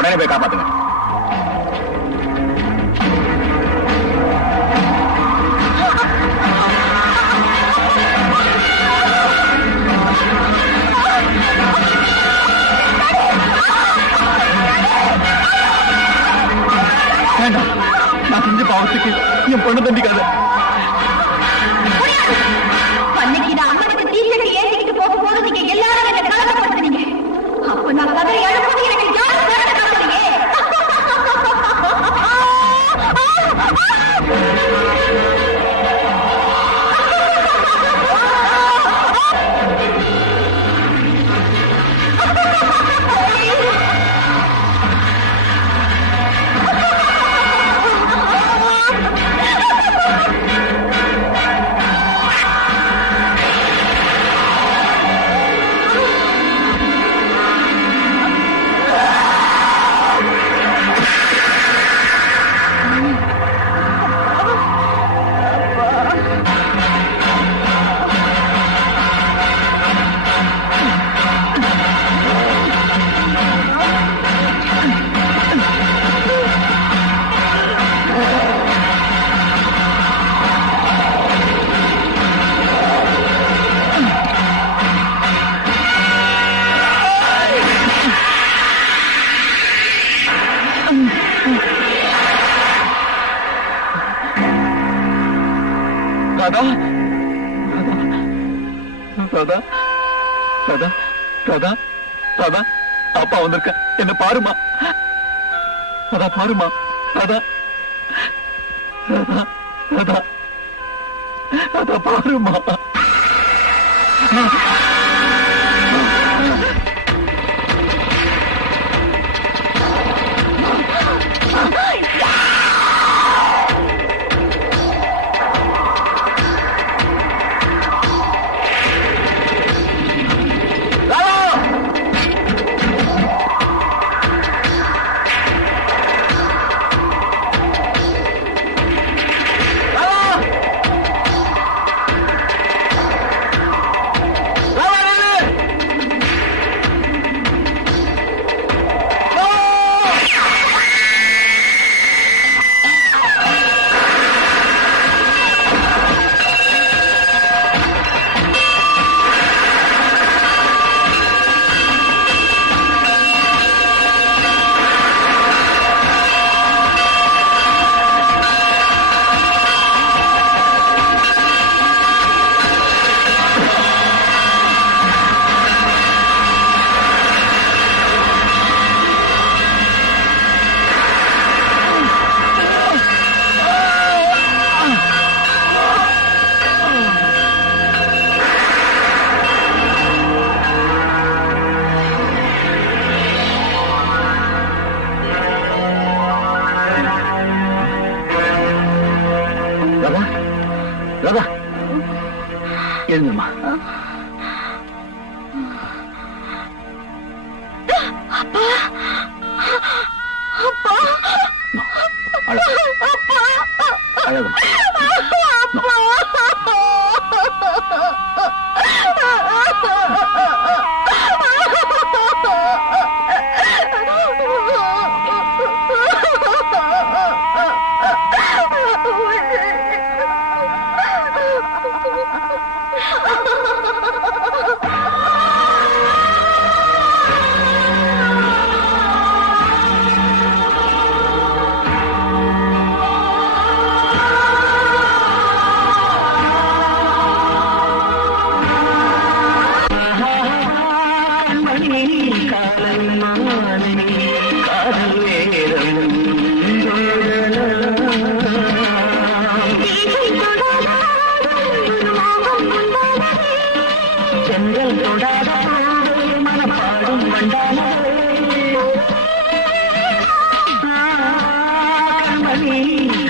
உடனே போய் காப்பாத்துங்க. வேண்டாம், நான் செஞ்ச பாவத்துக்கு என் பொண்ணு தண்டிக்காத. அன்னைக்கு நான் அம்மனுக்கு தீர்த்து ஏற்றிக்கிட்டு போக போது நீங்க எல்லாரும் என்ன கலக்கப்படுத்துறீங்க. அப்ப நான் கதை எழுப்பது எனக்கு யாரும் காரணம். ராதா, ராதா, ராதா, ராதா, ராதா, அப்பா வந்திருக்க, என்ன பாருமா. ராதா பாருமா. ராதா, ராதா, ராதா, ராதா பாருமா. ராதா, எழுந்துமா. அப்பா, அப்பா, அழகு.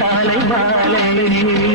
காலை மாலை